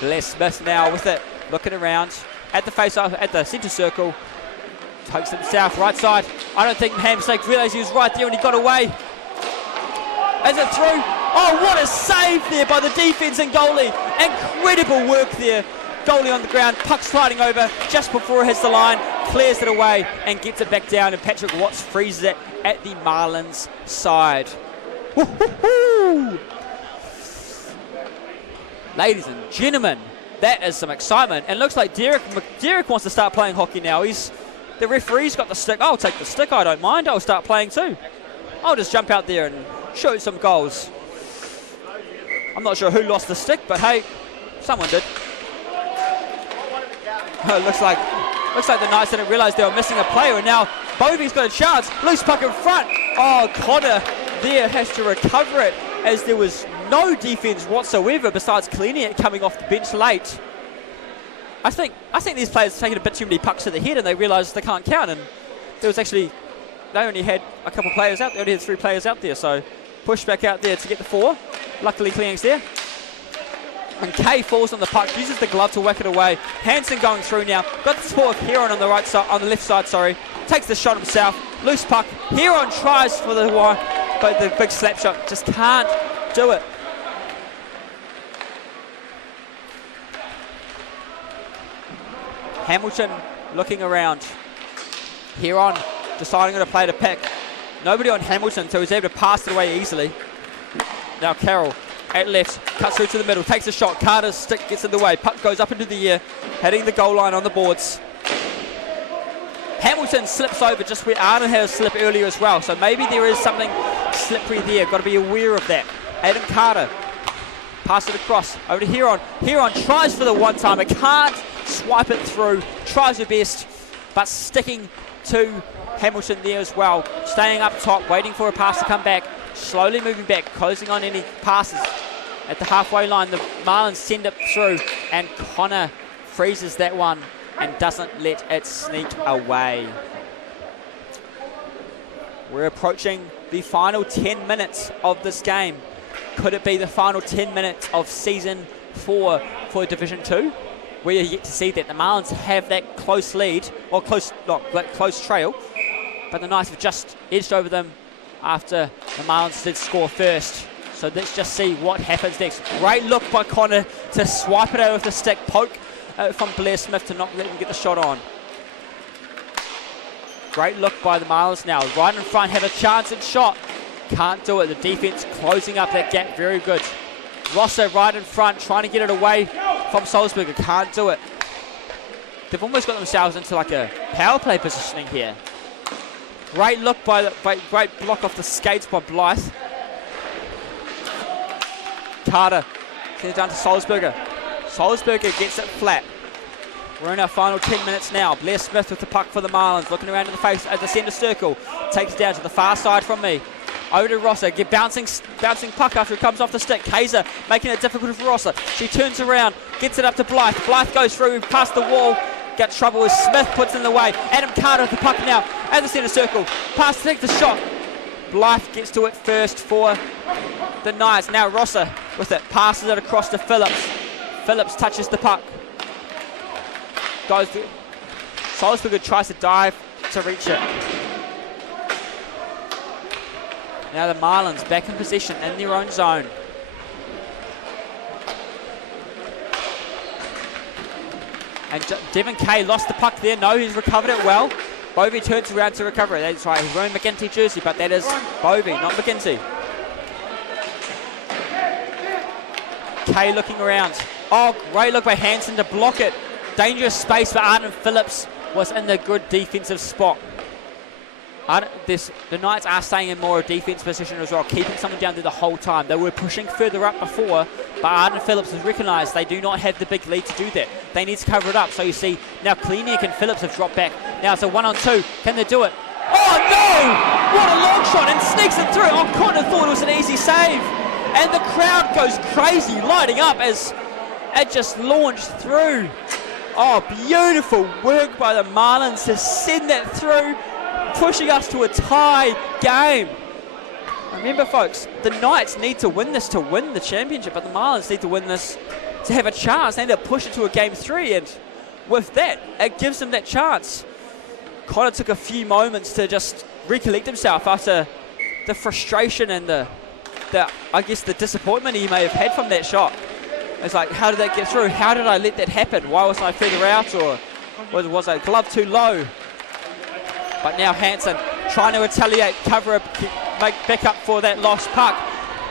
Blair Smith now with it, looking around at the face-off, at the centre circle. Takes himself right side. I don't think Hamstead realised he was right there and he got away. Is it through? Oh, what a save there by the defense and goalie. Incredible work there. Goalie on the ground, puck sliding over just before it hits the line, clears it away and gets it back down, and Patrick Watts freezes it at the Marlins side. Woo-hoo-hoo! Ladies and gentlemen, that is some excitement. And looks like Derek wants to start playing hockey now. The referee's got the stick. I'll take the stick, I don't mind. I'll start playing too. I'll just jump out there and shoot some goals. I'm not sure who lost the stick, but hey, someone did. Looks like the Knights didn't realise they were missing a player, and now Bovey's got a chance. Loose puck in front. Oh, Connor there has to recover it, as there was no defence whatsoever besides cleaning it coming off the bench late. I think these players are taking a bit too many pucks to the head, and they realised they can't count, and there was actually, they only had a couple of players out. They only had 3 players out there, so push back out there to get the 4. Luckily Kling's there. And Kay falls on the puck, uses the glove to whack it away. Hansen going through now. Got the support of Heron on the right side, on the left side, sorry. Takes the shot himself. Loose puck. Heron tries for the one, but the big slap shot just can't do it. Hamilton looking around. Heron deciding on a play to pick. Nobody on Hamilton, so he's able to pass it away easily. Now Carroll at left, cuts through to the middle, takes a shot. Carter's stick gets in the way. Puck goes up into the air, heading the goal line on the boards. Hamilton slips over just where Arden had a slip earlier as well, so maybe there is something slippery there. Got to be aware of that. Adam Carter, pass it across, over to Heron. Heron tries for the one-timer, can't swipe it through, tries her best, but sticking to Hamilton there as well. Staying up top, waiting for a pass to come back. Slowly moving back, closing on any passes at the halfway line. The Marlins send it through, and Connor freezes that one and doesn't let it sneak away. We're approaching the final 10 minutes of this game. Could it be the final 10 minutes of Season 4 for Division 2? We're yet to see that. The Marlins have that close lead, or close trail, but the Knights have just edged over them after the Marlins did score first. So let's just see what happens next. Great look by Connor to swipe it out with the stick, poke from Blair Smith to not let him get the shot on. Great look by the Marlins now. Right in front, have a chance and shot. Can't do it. The defense closing up that gap, very good. Rosser right in front, trying to get it away from Salzburger. Can't do it. They've almost got themselves into like a power play positioning here. Great look great block off the skates by Blythe. Carter sends it down to Salzburger. Salzburger gets it flat. We're in our final 10 minutes now. Blair Smith with the puck for the Marlins, looking around in the face at the centre circle. Takes it down to the far side from me. Over to Rosser, bouncing puck after it comes off the stick. Kaiser making it difficult for Rosser. She turns around, gets it up to Blythe. Blythe goes through, past the wall. Got trouble with Smith, puts in the way. Adam Carter with the puck now at the centre circle. Pass, take the shot. Blythe gets to it first for the Knights. Now Rosser with it, passes it across to Phillips. Phillips touches the puck. Salzburger tries to dive to reach it. Now the Marlins back in possession in their own zone. And Devin Kay lost the puck there. No, he's recovered it well. Bovey turns around to recover it. That's right, he's wearing McGinty jersey, but that is Bovey, not McGinty. Kay looking around. Oh, great look by Hansen to block it. Dangerous space for Arden Phillips was in the good defensive spot. The Knights are staying in more defense position as well, keeping someone down there the whole time. They were pushing further up before, but Arden Phillips has recognised they do not have the big lead to do that. They need to cover it up. So you see now Kliniak and Phillips have dropped back. Now it's a 1-on-2. Can they do it? Oh no! What a long shot, and sneaks it through. Oh, Connor thought it was an easy save. And the crowd goes crazy, lighting up as it just launched through. Oh, beautiful work by the Marlins to send that through, pushing us to a tie game. Remember, folks, the Knights need to win this to win the championship, but the Marlins need to win this to have a chance. They need to push it to a game 3, and with that, it gives them that chance. Connor took a few moments to just recollect himself after the frustration and the I guess the disappointment he may have had from that shot. It's like, how did that get through? How did I let that happen? Why wasn't I further out, or was a glove too low? But now Hansen trying to retaliate, cover up, make back up for that lost puck.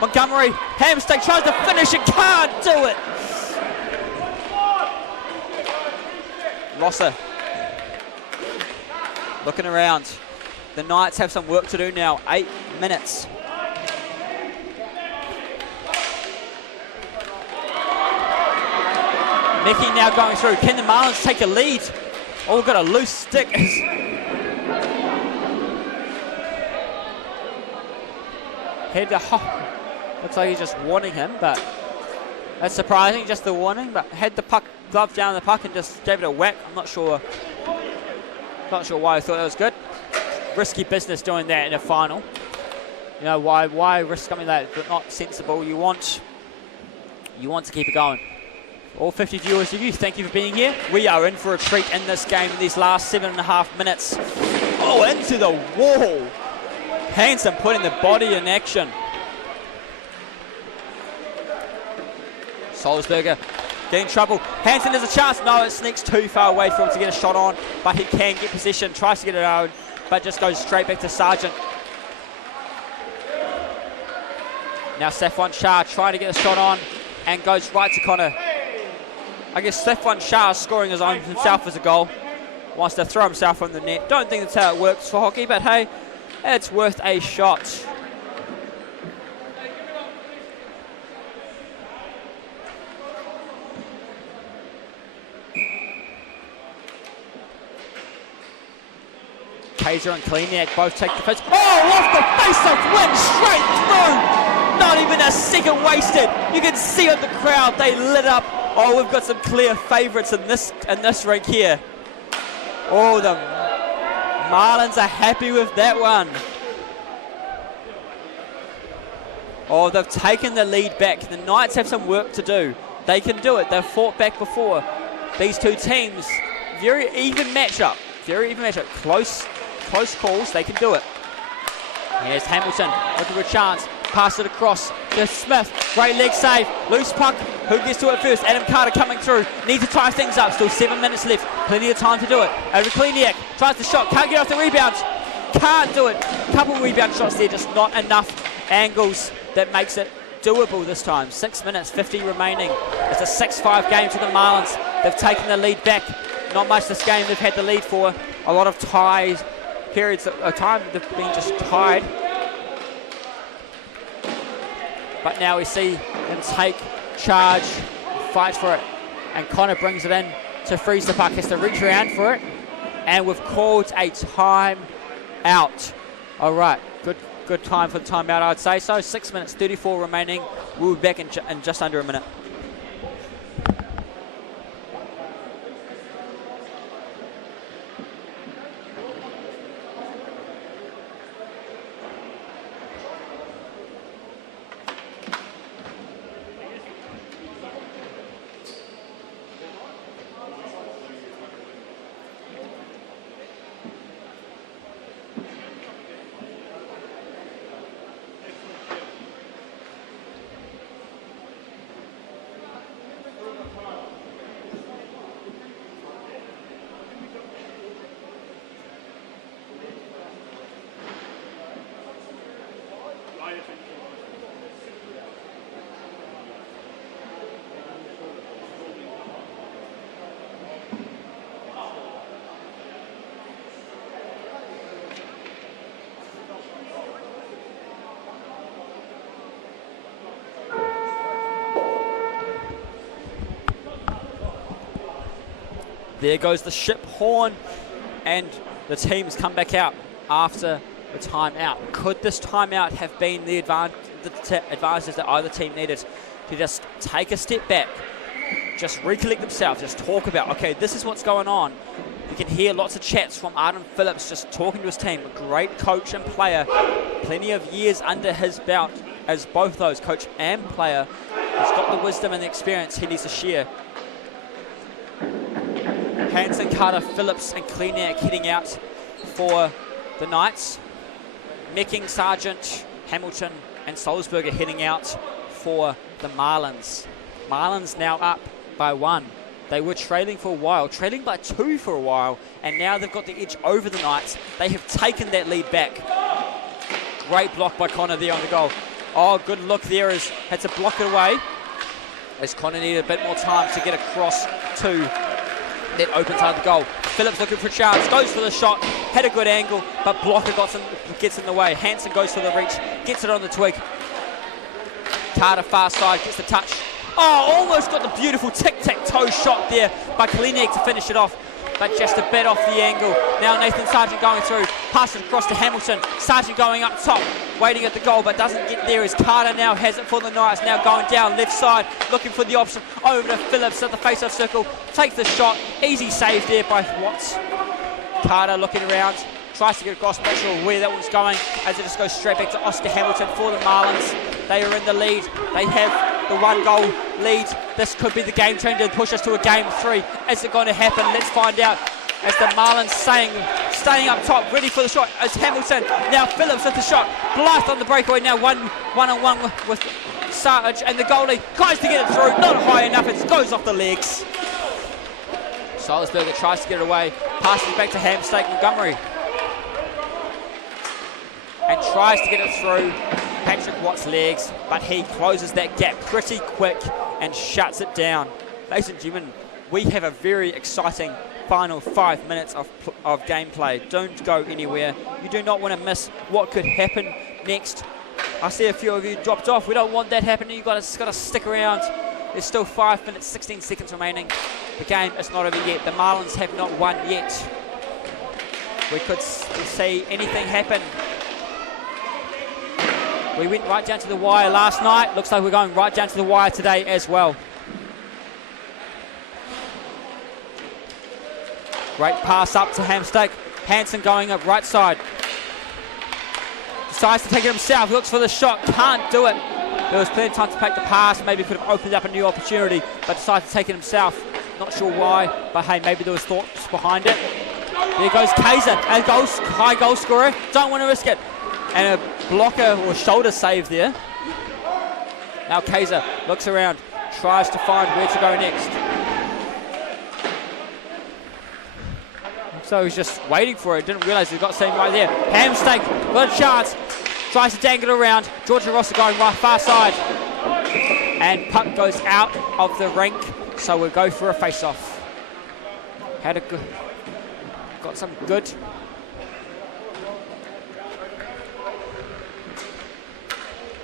Montgomery, hamstring, tries to finish and can't do it. Rosser looking around. The Knights have some work to do now. 8 minutes. Mickey now going through. Can the Marlins take a lead? Oh, we've got a loose stick. Head to looks like he's just warning him, but that's surprising, just the warning. But had the puck, glove down the puck and just gave it a whack. I'm not sure why I thought that was good. Risky business doing that in a final. You know, why risk something like that? But not sensible. You want to keep it going. All 50 viewers of you, thank you for being here. We are in for a treat in this game in these last 7.5 minutes. Oh, into the wall. Hansen putting the body in action. Solsberger getting trouble. Hansen has a chance. No, it sneaks too far away for him to get a shot on, but he can get possession, tries to get it out, but just goes straight back to Sargent. Now Saffron Shah trying to get a shot on and goes right to Connor. I guess Saffron Shah scoring his own himself as a goal. Wants to throw himself on the net. Don't think that's how it works for hockey, but hey, it's worth a shot. Kaiser and Kleniak both take the pitch. Oh, off the face-off, win straight through. Not even a second wasted. You can see on the crowd, they lit up. Oh, we've got some clear favourites in this rink here. Oh, the Marlins are happy with that one. Oh, they've taken the lead back. The Knights have some work to do. They can do it. They've fought back before. These two teams, very even matchup. Very even matchup. Close calls. They can do it. Here's Hamilton looking for a chance. Pass it across to Smith. Great leg save. Loose puck. Who gets to it first? Adam Carter coming through. Needs to tie things up. Still 7 minutes left. Plenty of time to do it. Over Kleniak. Tries the shot. Can't get off the rebounds. Can't do it. Couple rebound shots there. Just not enough angles that makes it doable this time. 6 minutes, 50 remaining. It's a 6-5 game to the Marlins. They've taken the lead back. Not much this game they've had the lead for. A lot of ties, periods of time they've been just tied. But now we see him take charge, fight for it. And Connor brings it in to freeze the puck. Has to reach around for it. And we've called a time out. All right, good time for the timeout, I'd say so. 6 minutes, 34 remaining. We'll be back in just under a minute. There goes the ship horn, and the teams come back out after the timeout. Could this timeout have been the advantages that either team needed to just take a step back, just recollect themselves, just talk about, okay, this is what's going on. You can hear lots of chats from Arden Phillips just talking to his team. A great coach and player, plenty of years under his belt as both those, coach and player. He's got the wisdom and the experience he needs to share. Hansen, Carter, Phillips and Kleniak heading out for the Knights. Mecking, Sargent, Hamilton and Salzburg are heading out for the Marlins. Marlins now up by 1. They were trailing for a while, trailing by 2 for a while, and now they've got the edge over the Knights. They have taken that lead back. Great block by Connor there on the goal. Oh, good look there, had to block it away, as Connor needed a bit more time to get across to that open side of the goal. Phillips looking for a chance, goes for the shot, had a good angle, but blocker gets in the way. Hansen goes for the reach, gets it on the twig. Carter far side, gets the touch. Oh, almost got the beautiful tic-tac-toe shot there by Kaliniak to finish it off, but just a bit off the angle. Now Nathan Sargent going through, passes across to Hamilton. Sargent going up top, waiting at the goal, but doesn't get there as Carter now has it for the Knights. Now going down left side, looking for the option, over to Phillips at the face-off circle, takes the shot, easy save there by Watts. Carter looking around, tries to get across, not sure where that one's going, as it just goes straight back to Oscar Hamilton for the Marlins. They are in the lead, they have the 1-goal lead. This could be the game changer and push us to a game 3. Is it going to happen? Let's find out. As the Marlins staying up top, ready for the shot. As Hamilton, now Phillips with the shot. Blythe on the breakaway, now one-on-one with Sarge, and the goalie tries to get it through. Not high enough, it goes off the legs. Salzburger tries to get it away, passes back to Hamsteak Montgomery, and tries to get it through Patrick Watt's legs, but he closes that gap pretty quick and shuts it down. Ladies and gentlemen, we have a very exciting final 5 minutes of gameplay. Don't go anywhere. You do not want to miss what could happen next. I see a few of you dropped off. We don't want that happening. You've got to stick around. There's still 5 minutes, 16 seconds remaining. The game is not over yet. The Marlins have not won yet. We could see anything happen. We went right down to the wire last night. Looks like we're going right down to the wire today as well. Great pass up to Hamsteak. Hansen going up right side. Decides to take it himself. Looks for the shot. Can't do it. There was plenty of time to take the pass. Maybe could have opened up a new opportunity, but decided to take it himself. Not sure why, but hey, maybe there was thoughts behind it. There goes Kaiser, a high goal scorer. Don't want to risk it. And a blocker or shoulder save there. Now Kaiser looks around, tries to find where to go next. So he's just waiting for it. Didn't realise he's got something right there. Hamsteak got a chance. Tries to dangle it around. Georgia Rossa going right far side. And puck goes out of the rink. So we'll go for a face-off. Got some good.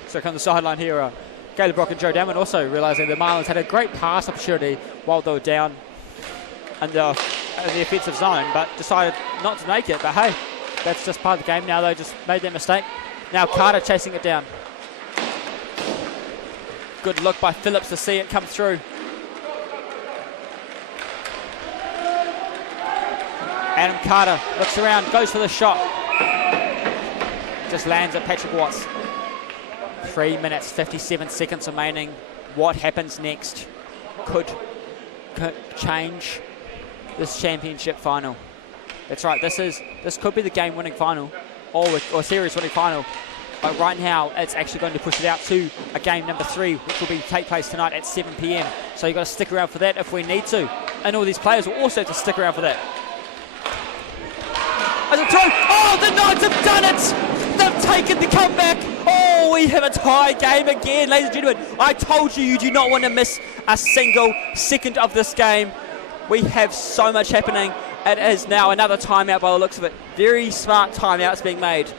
So come the sideline here. Caleb Brock and Joe Damon also realising the Marlins had a great pass opportunity while they were down in the offensive zone, but decided not to make it. But hey, that's just part of the game now. They just made their mistake. Now Carter chasing it down. Good look by Phillips to see it come through. Adam Carter looks around, goes for the shot. Just lands at Patrick Watts. 3 minutes, 57 seconds remaining. What happens next could change this championship final. That's right, this could be the game-winning final or series-winning final. But right now, it's actually going to push it out to a game number 3, which will take place tonight at 7 p.m. So you've got to stick around for that if we need to. And all these players will also have to stick around for that. As a throw, oh, the Knights have done it! They've taken the comeback! Oh, we have a tie game again, ladies and gentlemen. I told you do not want to miss a single second of this game. We have so much happening. It is now another timeout by the looks of it. Very smart timeouts being made.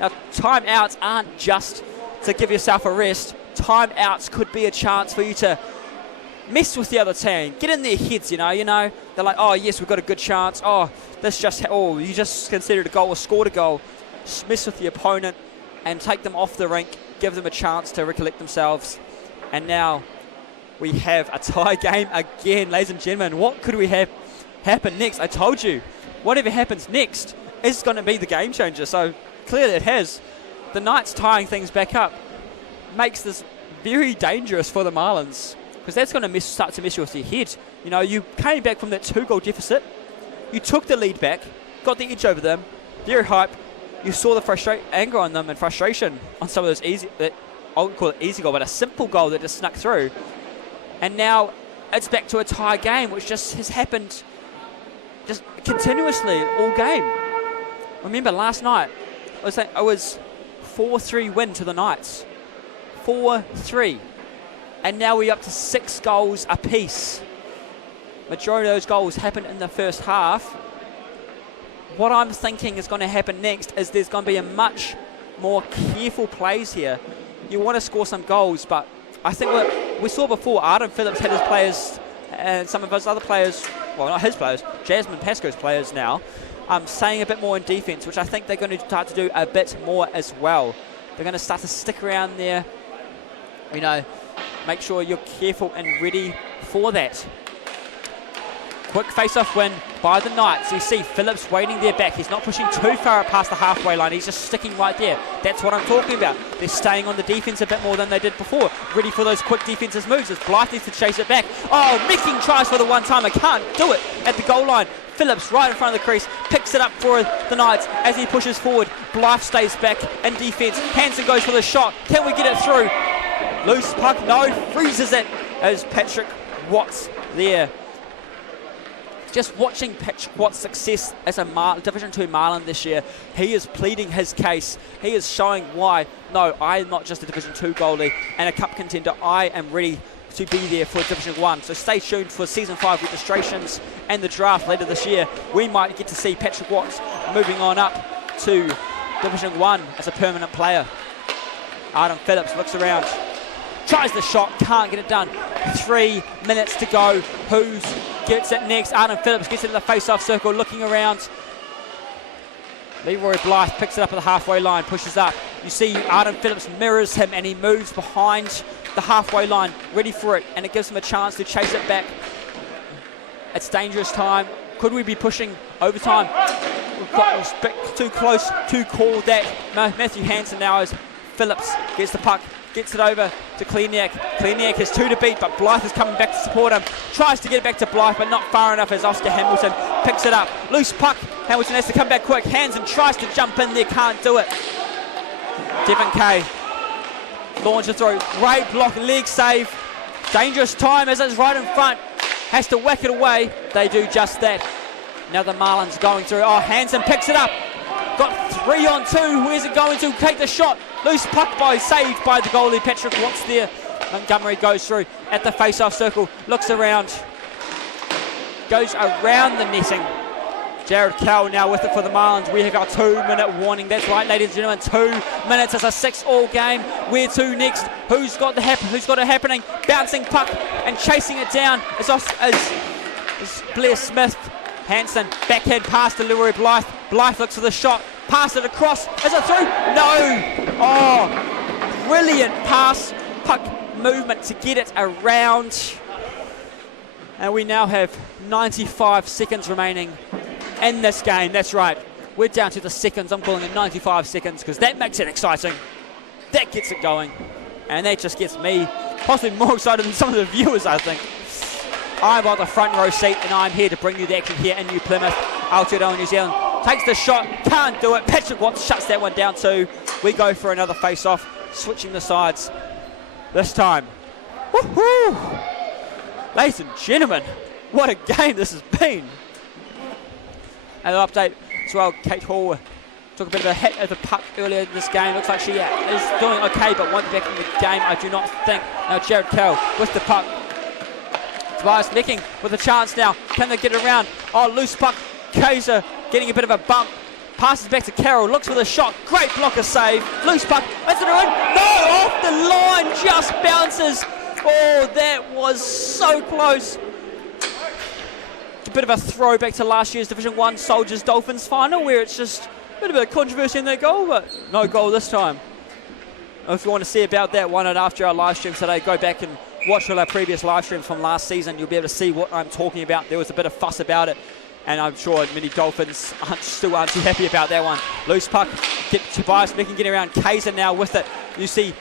Now, timeouts aren't just to give yourself a rest. Timeouts could be a chance for you to mess with the other team. Get in their heads, you know. They're like, oh, yes, we've got a good chance. Oh, you just considered a goal or scored a goal. Mess with the opponent and take them off the rink. Give them a chance to recollect themselves. And now we have a tie game again, ladies and gentlemen. What could we have happen next? I told you, whatever happens next is going to be the game changer. So clearly it has. The Knights tying things back up makes this very dangerous for the Marlins, because that's going to start to mess you with your head. You know, you came back from that 2-goal deficit. You took the lead back, got the edge over them. Very hype. you saw the anger on them and frustration on some of those I wouldn't call it easy goal, but a simple goal that just snuck through. And now it's back to a tie game, which just has happened just continuously all game. Remember last night, it was 4-3 win to the Knights. 4-3. And now we're up to 6 goals apiece. Majority of those goals happened in the first half. What I'm thinking is going to happen next is there's going to be a much more careful plays here. You want to score some goals, but I think what we saw before, Arden Phillips had his players and some of his other players, well, not his players, Jasmine Pascoe's players now, saying a bit more in defence, which I think they're going to start to do a bit more as well. They're going to start to stick around there, you know, make sure you're careful and ready for that. Quick face-off win by the Knights. You see Phillips waiting there back. He's not pushing too far past the halfway line. He's just sticking right there. That's what I'm talking about. They're staying on the defence a bit more than they did before. Ready for those quick defensive moves as Blythe needs to chase it back. Oh, Micking tries for the one-timer. Can't do it at the goal line. Phillips right in front of the crease. Picks it up for the Knights as he pushes forward. Blythe stays back in defence. Hansen goes for the shot. Can we get it through? Loose puck. No. Freezes it as Patrick Watts there. Just watching Patrick Watts' success as a Division 2 Marlin this year, he is pleading his case. He is showing why, no, I'm not just a Division 2 goalie and a cup contender. I am ready to be there for Division 1. So stay tuned for Season 5 registrations and the draft later this year. We might get to see Patrick Watts moving on up to Division 1 as a permanent player. Arden Phillips looks around, tries the shot, can't get it done. 3 minutes to go. Who's gets it next? Arden Phillips gets it in the face-off circle, looking around. Leroy Blythe picks it up at the halfway line, pushes up. You see Arden Phillips mirrors him and he moves behind the halfway line, ready for it, and it gives him a chance to chase it back. It's dangerous time. Could we be pushing overtime? We've got too close to call that. Matthew Hansen now as Phillips gets the puck, gets it over to Kleniak. Kleniak has 2 to beat, but Blythe is coming back to support him. Tries to get it back to Blythe, but not far enough as Oscar Hamilton picks it up. Loose puck. Hamilton has to come back quick. Hansen tries to jump in there, can't do it. Devin Kay launches through. Great block, leg save. Dangerous time as it's right in front. Has to whack it away. They do just that. Now the Marlins going through. Oh, Hansen picks it up. Got 3 on 2. Where's it going to? Take the shot. Loose puck saved by the goalie Patrick Watts there. Montgomery goes through at the face-off circle. Looks around. Goes around the netting. Jared Cowell now with it for the Marlins. We have our 2-minute warning. That's right, ladies and gentlemen. 2 minutes. It's a 6-all game. Where to next? Who's got it happening? Bouncing puck and chasing it down. It's Blair Smith. Hansen, backhand pass to Leroy Blythe. Blythe looks for the shot. Pass it across. Is it through? No! Oh, brilliant pass. Puck movement to get it around. And we now have 95 seconds remaining in this game. That's right. We're down to the seconds. I'm calling it 95 seconds because that makes it exciting. That gets it going. And that just gets me possibly more excited than some of the viewers, I think. I'm on the front row seat and I'm here to bring you the action here in New Plymouth, Aotearoa, New Zealand. Takes the shot, can't do it. Patrick Watts shuts that one down too. We go for another face-off, switching the sides this time. Woohoo! Ladies and gentlemen, what a game this has been. And an update as well, Kate Hall took a bit of a hit at the puck earlier in this game. Looks like she is doing okay, but won't be back in the game, I do not think. Now Jared Carroll with the puck. Tobias Necking with a chance now. Can they get it around? Oh, loose puck. Kaiser getting a bit of a bump. Passes back to Carroll. Looks for the shot. Great blocker save. Loose puck. That's it. No, off the line. Just bounces. Oh, that was so close. A bit of a throwback to last year's Division 1 Soldiers Dolphins final where it's just a bit of controversy in their goal, but no goal this time. If you want to see about that one and after our live stream today, go back and watch all our previous live streams from last season. You'll be able to see what I'm talking about. There was a bit of fuss about it, and I'm sure many Dolphins still aren't too happy about that one. Loose puck. Tobias Necking getting around. Kaiser now with it. You see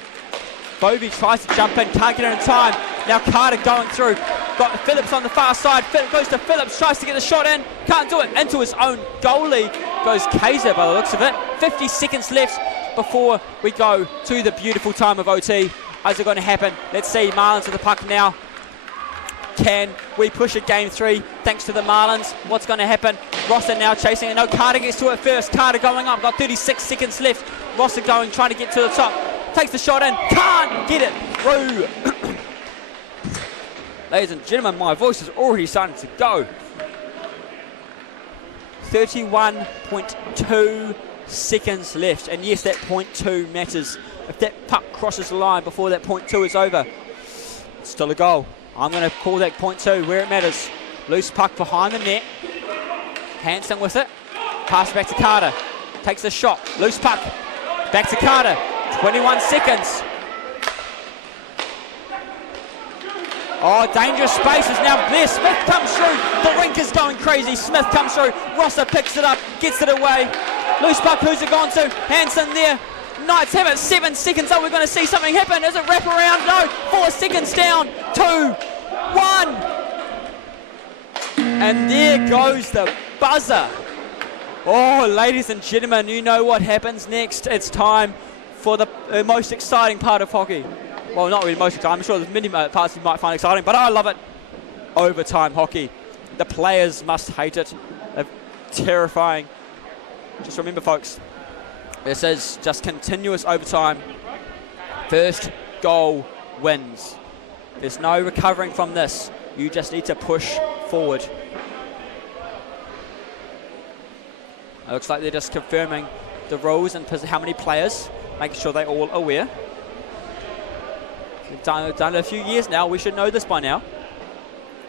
Bovey tries to jump in, can't get it in time. Now Carter going through. Got Phillips on the far side. Goes to Phillips, tries to get the shot in. Can't do it. Into his own goalie. goes Kaiser by the looks of it. 50 seconds left before we go to the beautiful time of OT. How's it going to happen? Let's see. Marlins with the puck now. Can we push it game 3 thanks to the Marlins? What's going to happen? Rosser now chasing it. No, Carter gets to it first. Carter going up. Got 36 seconds left. Rosser going, trying to get to the top. Takes the shot in. Can't get it through. Ladies and gentlemen, my voice is already starting to go. 31.2 seconds left. And yes, that point 2 matters. If that puck crosses the line before that point 2 is over, it's still a goal. I'm going to call that point 2 where it matters. Loose puck behind the net. Hanson with it. Pass back to Carter. Takes the shot. Loose puck. Back to Carter. 21 seconds. Oh, dangerous spaces now. Blair Smith comes through. The rink is going crazy. Smith comes through. Rosser picks it up. Gets it away. Loose puck. Who's it gone to? Hanson there. Knights have it. 7 seconds. Oh, we're going to see something happen. Is it wrap around? No. 4 seconds down. 2, 1. And there goes the buzzer. Oh, ladies and gentlemen, you know what happens next. It's time for the most exciting part of hockey. Well, not really most exciting. I'm sure there's many parts you might find exciting, but I love it. Overtime hockey. The players must hate it. They're terrifying. Just remember, folks, this is just continuous overtime. First goal wins. There's no recovering from this. You just need to push forward. It looks like they're just confirming the rules and how many players, making sure they're all aware. We've done it a few years now. We should know this by now.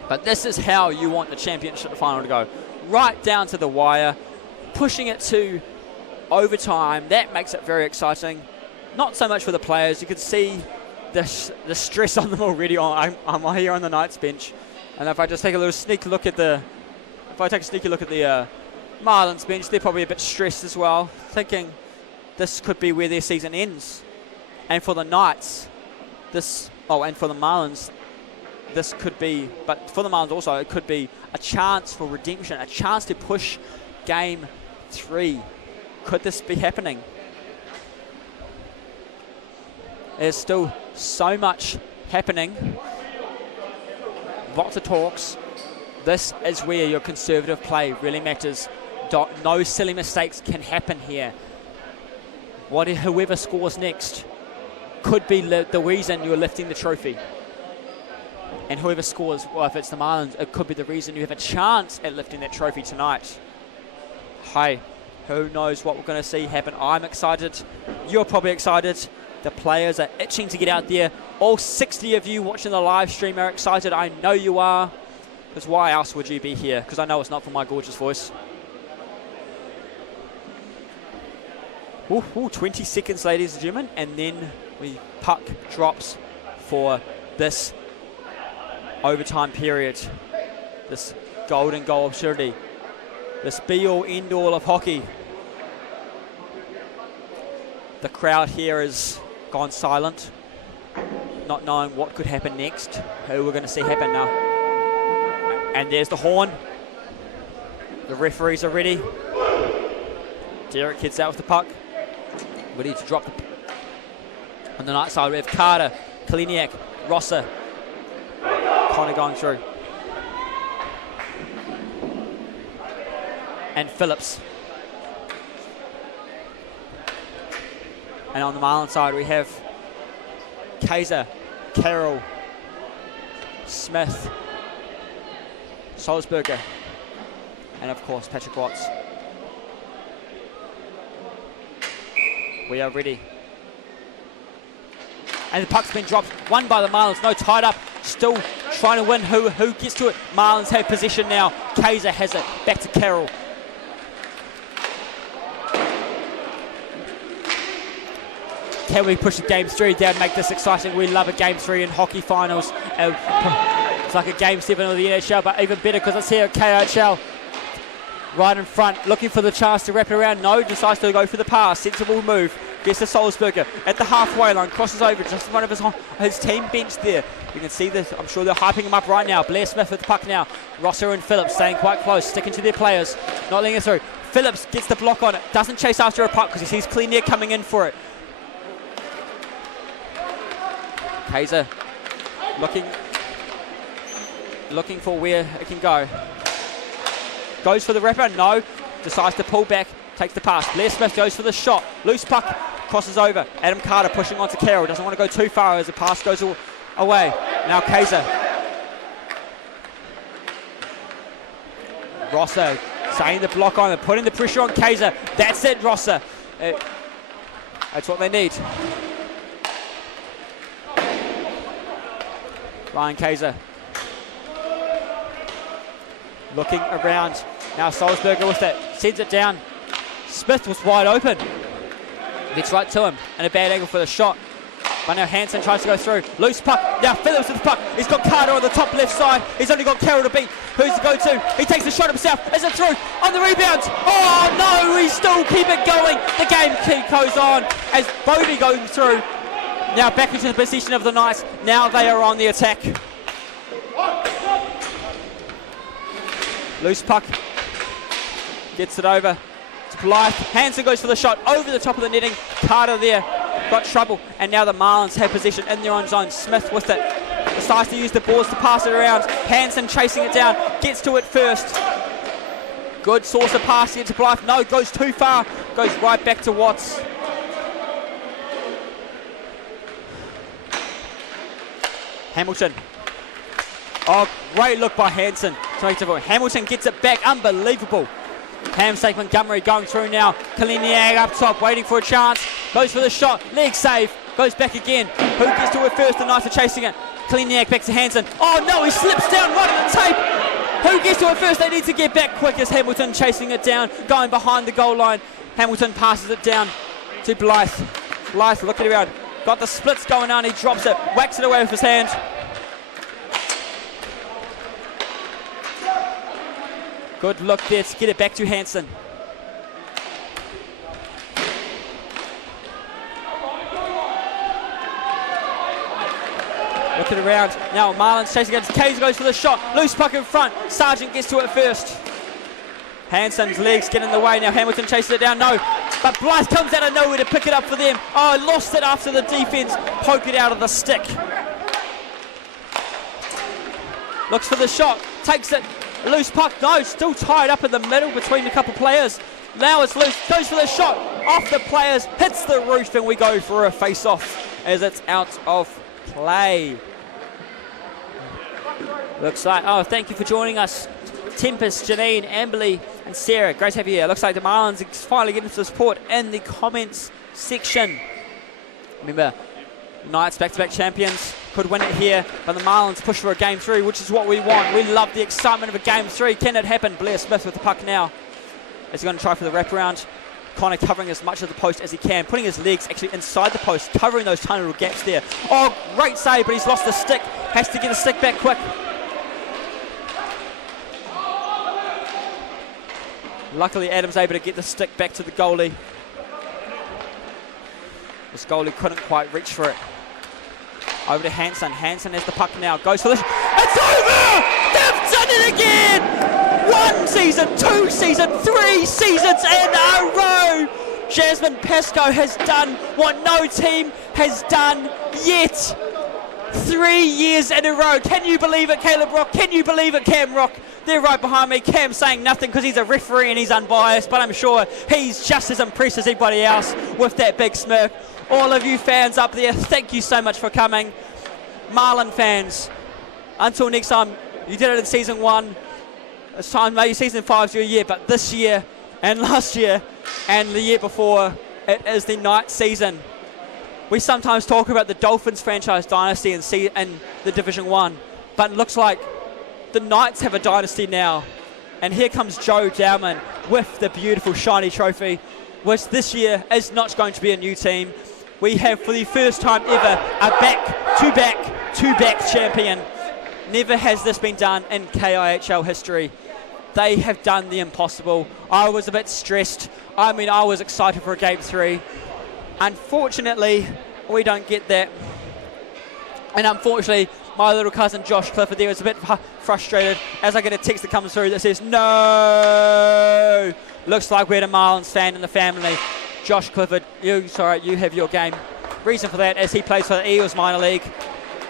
But this is how you want the championship final to go. Right down to the wire, pushing it to overtime. That makes it very exciting. Not so much for the players. You can see the stress on them already. I'm here on the Knights bench, and if I just take a little sneak look at the, Marlins bench, they're probably a bit stressed as well, thinking this could be where their season ends. And for the Knights, and for the Marlins, this could be, but for the Marlins also, it could be a chance for redemption, a chance to push game 3. Could this be happening? There's still so much happening. Lots of talks. This is where your conservative play really matters. No silly mistakes can happen here. Whoever scores next could be the reason you're lifting the trophy. And whoever scores, well, if it's the Marlins, it could be the reason you have a chance at lifting that trophy tonight. Hey, who knows what we're going to see happen. I'm excited. You're probably excited. The players are itching to get out there. All 60 of you watching the live stream are excited. I know you are. Because why else would you be here? Because I know it's not for my gorgeous voice. Ooh, 20 seconds, ladies and gentlemen. And then the puck drops for this overtime period. This golden goal opportunity. This be-all, end-all of hockey. The crowd here has gone silent, not knowing what could happen next, who we're going to see happen now. And there's the horn. The referees are ready. Derek hits out with the puck. Ready to drop the on the night side. We have Carter, Kaliniak, Rosser. Connor going through. And Phillips. And on the Marlins side, we have Kaiser, Carroll, Smith, Salzberger, and of course Patrick Watts. We are ready. And the puck's been dropped. Won by the Marlins. No tied up. Still trying to win. Who gets to it? Marlins have possession now. Kaiser has it. Back to Carroll. Can we push the game 3 down, make this exciting? We love a game 3 in hockey finals. It's like a game 7 of the NHL, but even better because it's here at KIHL. Right in front, looking for the chance to wrap it around. No, decides to go for the pass. Sensible move. Gets to Salzberger at the halfway line. Crosses over just in front of his team bench there. You can see this. I'm sure they're hyping him up right now. Blair Smith with the puck now. Rosser and Phillips staying quite close, sticking to their players. Not letting it through. Phillips gets the block on it. Doesn't chase after a puck because he sees Kliniak coming in for it. Kaiser looking for where it can go. Goes for the wrapper. No. Decides to pull back. Takes the pass. Blair Smith goes for the shot. Loose puck. Crosses over. Adam Carter pushing onto Carroll. Doesn't want to go too far as the pass goes away. Now Kaiser. Rosser saying the block on and putting the pressure on Kaiser. That's it, Rosser. That's what they need. Ryan Kaiser. Looking around. Now Salzberger with it. Sends it down. Smith was wide open. Gets right to him. And a bad angle for the shot. But now Hansen tries to go through. Loose puck. Now Phillips with the puck. He's got Carter on the top left side. He's only got Carroll to beat. Who's the go-to? He takes the shot himself. Is it through? On the rebound. Oh no, we still keep it going. The game goes on as Bodie going through. Now back into the position of the Knights. Now they are on the attack. Loose puck. Gets it over to Blythe. Hansen goes for the shot over the top of the netting. Carter there. Got trouble. And now the Marlins have possession in their own zone. Smith with it. Decides to use the balls to pass it around. Hansen chasing it down. Gets to it first. Good source of pass here to Blythe. No, goes too far. Goes right back to Watts. Hamilton. Oh, great look by Hansen. Hamilton gets it back. Unbelievable. Hamsake Montgomery going through now. Kaliniak up top, waiting for a chance. Goes for the shot. Leg save. Goes back again. Who gets to it first? The Knights are chasing it. Kaliniak back to Hansen. Oh no, he slips down right on the tape. Who gets to it first? They need to get back quick as Hamilton chasing it down. Going behind the goal line. Hamilton passes it down to Blythe. Blythe looking around. Got the splits going on. He drops it. Whacks it away with his hand. Good look there to get it back to Hansen. Looking around. Now Marlins chasing against Kaiser, goes for the shot. Loose puck in front. Sargent gets to it first. Hansen's legs get in the way. Now Hamilton chases it down. No. But Blythe comes out of nowhere to pick it up for them. Oh, lost it after the defense. Poke it out of the stick. Looks for the shot. Takes it. Loose puck, no, still tied up in the middle between a couple players. Now it's loose, goes for the shot, off the players, hits the roof, and we go for a face-off as it's out of play. Looks like, oh, thank you for joining us. Tempest, Janine, Amberley, and Sarah, great to have you here. Looks like the Marlins are finally getting some support in the comments section. Remember, Knights back-to-back champions. Could win it here, but the Marlins push for a game 3, which is what we want. We love the excitement of a game 3. Can it happen? Blair Smith with the puck now. Is he going to try for the wraparound? Connor covering as much of the post as he can, putting his legs actually inside the post, covering those tiny little gaps there. Oh, great save, but he's lost the stick. Has to get the stick back quick. Luckily, Adam's able to get the stick back to the goalie. This goalie couldn't quite reach for it. Over to Hansen. Hansen has the puck now. Goes for this. It's over! They've done it again! 1 season, 2 seasons, 3 seasons in a row! Jasmine Pascoe has done what no team has done yet. 3 years in a row. Can you believe it, Caleb Rock? Can you believe it, Cam Rock? They're right behind me. Cam saying nothing because he's a referee and he's unbiased, but I'm sure he's just as impressed as anybody else with that big smirk. All of you fans up there, thank you so much for coming. Marlin fans, until next time, you did it in season 1. It's time, maybe season 5's your year, but this year and last year and the year before, it is the Knights season. We sometimes talk about the Dolphins franchise dynasty in the Division 1, but it looks like the Knights have a dynasty now. And here comes Joe Dowman with the beautiful shiny trophy, which this year is not going to be a new team. We have, for the first time ever, a back-to-back champion. Never has this been done in KIHL history. They have done the impossible. I was a bit stressed. I mean, I was excited for a game 3. Unfortunately, we don't get that. And unfortunately, my little cousin Josh Clifford there is a bit frustrated as I get a text that comes through that says, no, Looks like we had a Marlins fan in the family. Josh Clifford, you have your game. Reason for that is he plays for the Eagles minor league.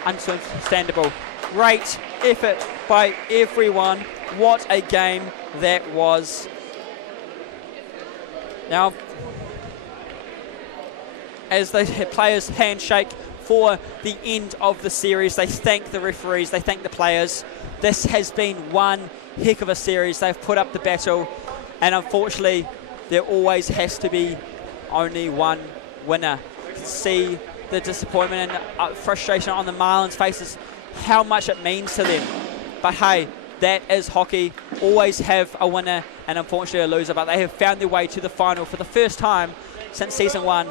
Understandable. Great effort by everyone. What a game that was. Now, as the players handshake for the end of the series, they thank the referees, they thank the players. This has been one heck of a series. They've put up the battle, and unfortunately, there always has to be only one winner. You can see the disappointment and frustration on the Marlins' faces, how much it means to them. But hey, that is hockey. Always have a winner and unfortunately a loser, but they have found their way to the final for the first time since season 1.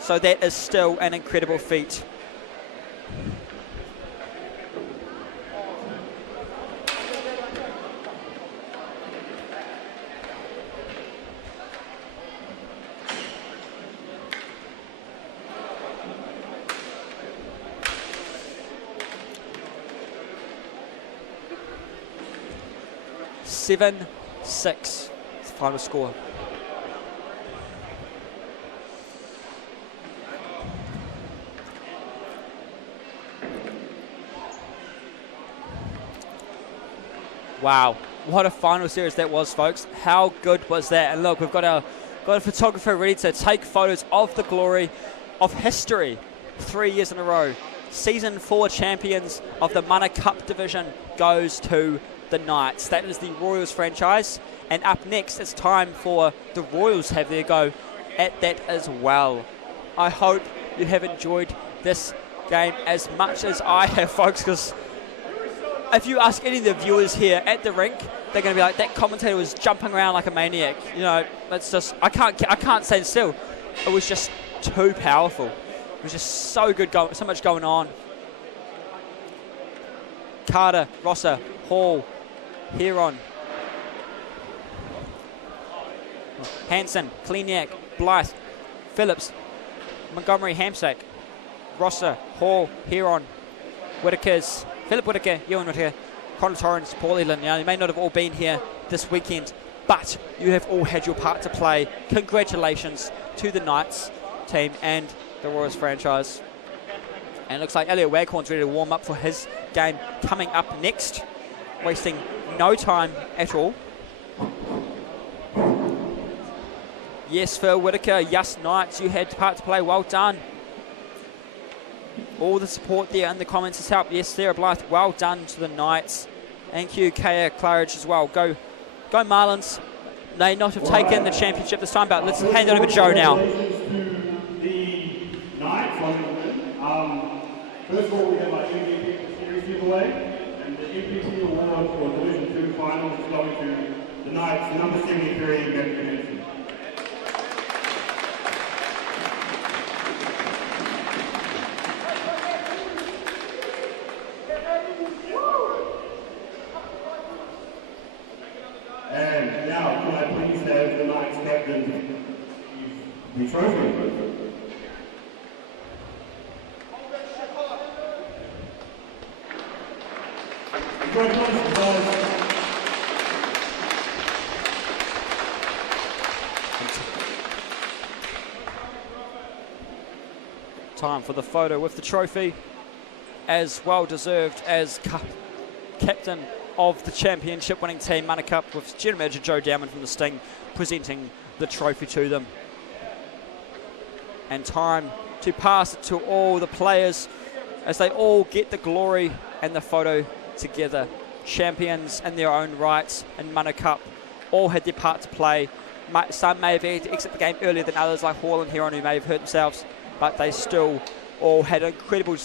So that is still an incredible feat. (7-6) the final score. Wow, what a final series that was, folks. How good was that? And look, we've got a photographer ready to take photos of the glory of history 3 years in a row. Season 4 champions of the Mana Cup division goes to the Knights. That is the Royals franchise. And up next, it's time for the Royals have their go at that as well. I hope you have enjoyed this game as much as I have, folks, because if you ask any of the viewers here at the rink, they're going to be like, that commentator was jumping around like a maniac. You know, that's just, I can't stand still. It was just too powerful. It was just so good, so much going on. Carter, Rosser, Hall, Heron, Hansen, Kleniak, Blythe, Phillips, Montgomery, Hamsack, Rosser, Hall, Heron, Whitakers, Philip Whitaker, Ewan Whitaker, Connor Torrance, Paul Elan. You may not have all been here this weekend, but you have all had your part to play. Congratulations to the Knights team and the Royals franchise. And it looks like Elliot Waghorn's ready to warm up for his game coming up next, wasting no time at all. Yes, Phil Whitaker, yes, Knights, you had part to play. Well done. All the support there in the comments has helped. Yes, Sarah Blythe, well done to the Knights. Thank you, Kaya Claridge as well. Go Marlins. They not have taken the championship this time, but let's hand it over to Joe now. The Knights, first of all, we have our MVP series giveaway, and the MVP award for Division 2 finals is going to the Knights, number 73, Gavin Henson. And now, can I please have the Knights captain the trophy? Congratulations, guys. Time for the photo with the trophy, as well deserved as captain of the championship winning team, Mana Cup, with General Manager Joe Dowman from the Sting presenting the trophy to them. And time to pass it to all the players as they all get the glory and the photo together. Champions in their own rights in Mana Cup, all had their part to play. Some may have had to exit the game earlier than others, like Hall and Heron, who may have hurt themselves, but they still all had an incredible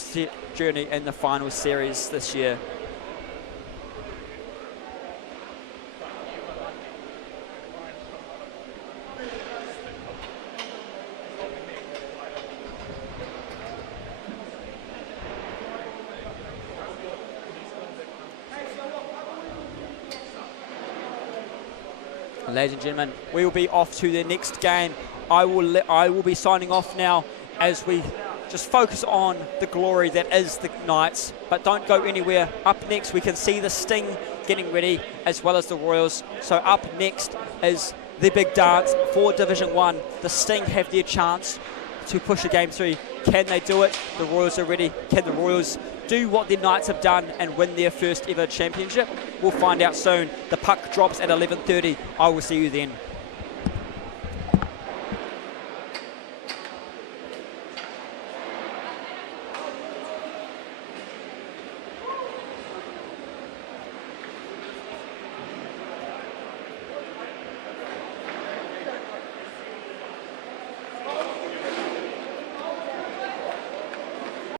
journey in the final series this year. Ladies and gentlemen, we will be off to the next game. I will be signing off now as we just focus on the glory that is the Knights, but don't go anywhere. Up next, we can see the Sting getting ready, as well as the Royals. So up next is the big dance for Division 1. The Sting have their chance to push a game 3. Can they do it? The Royals are ready. Can the Royals do what the Knights have done and win their first ever championship? We'll find out soon. The puck drops at 11:30. I will see you then.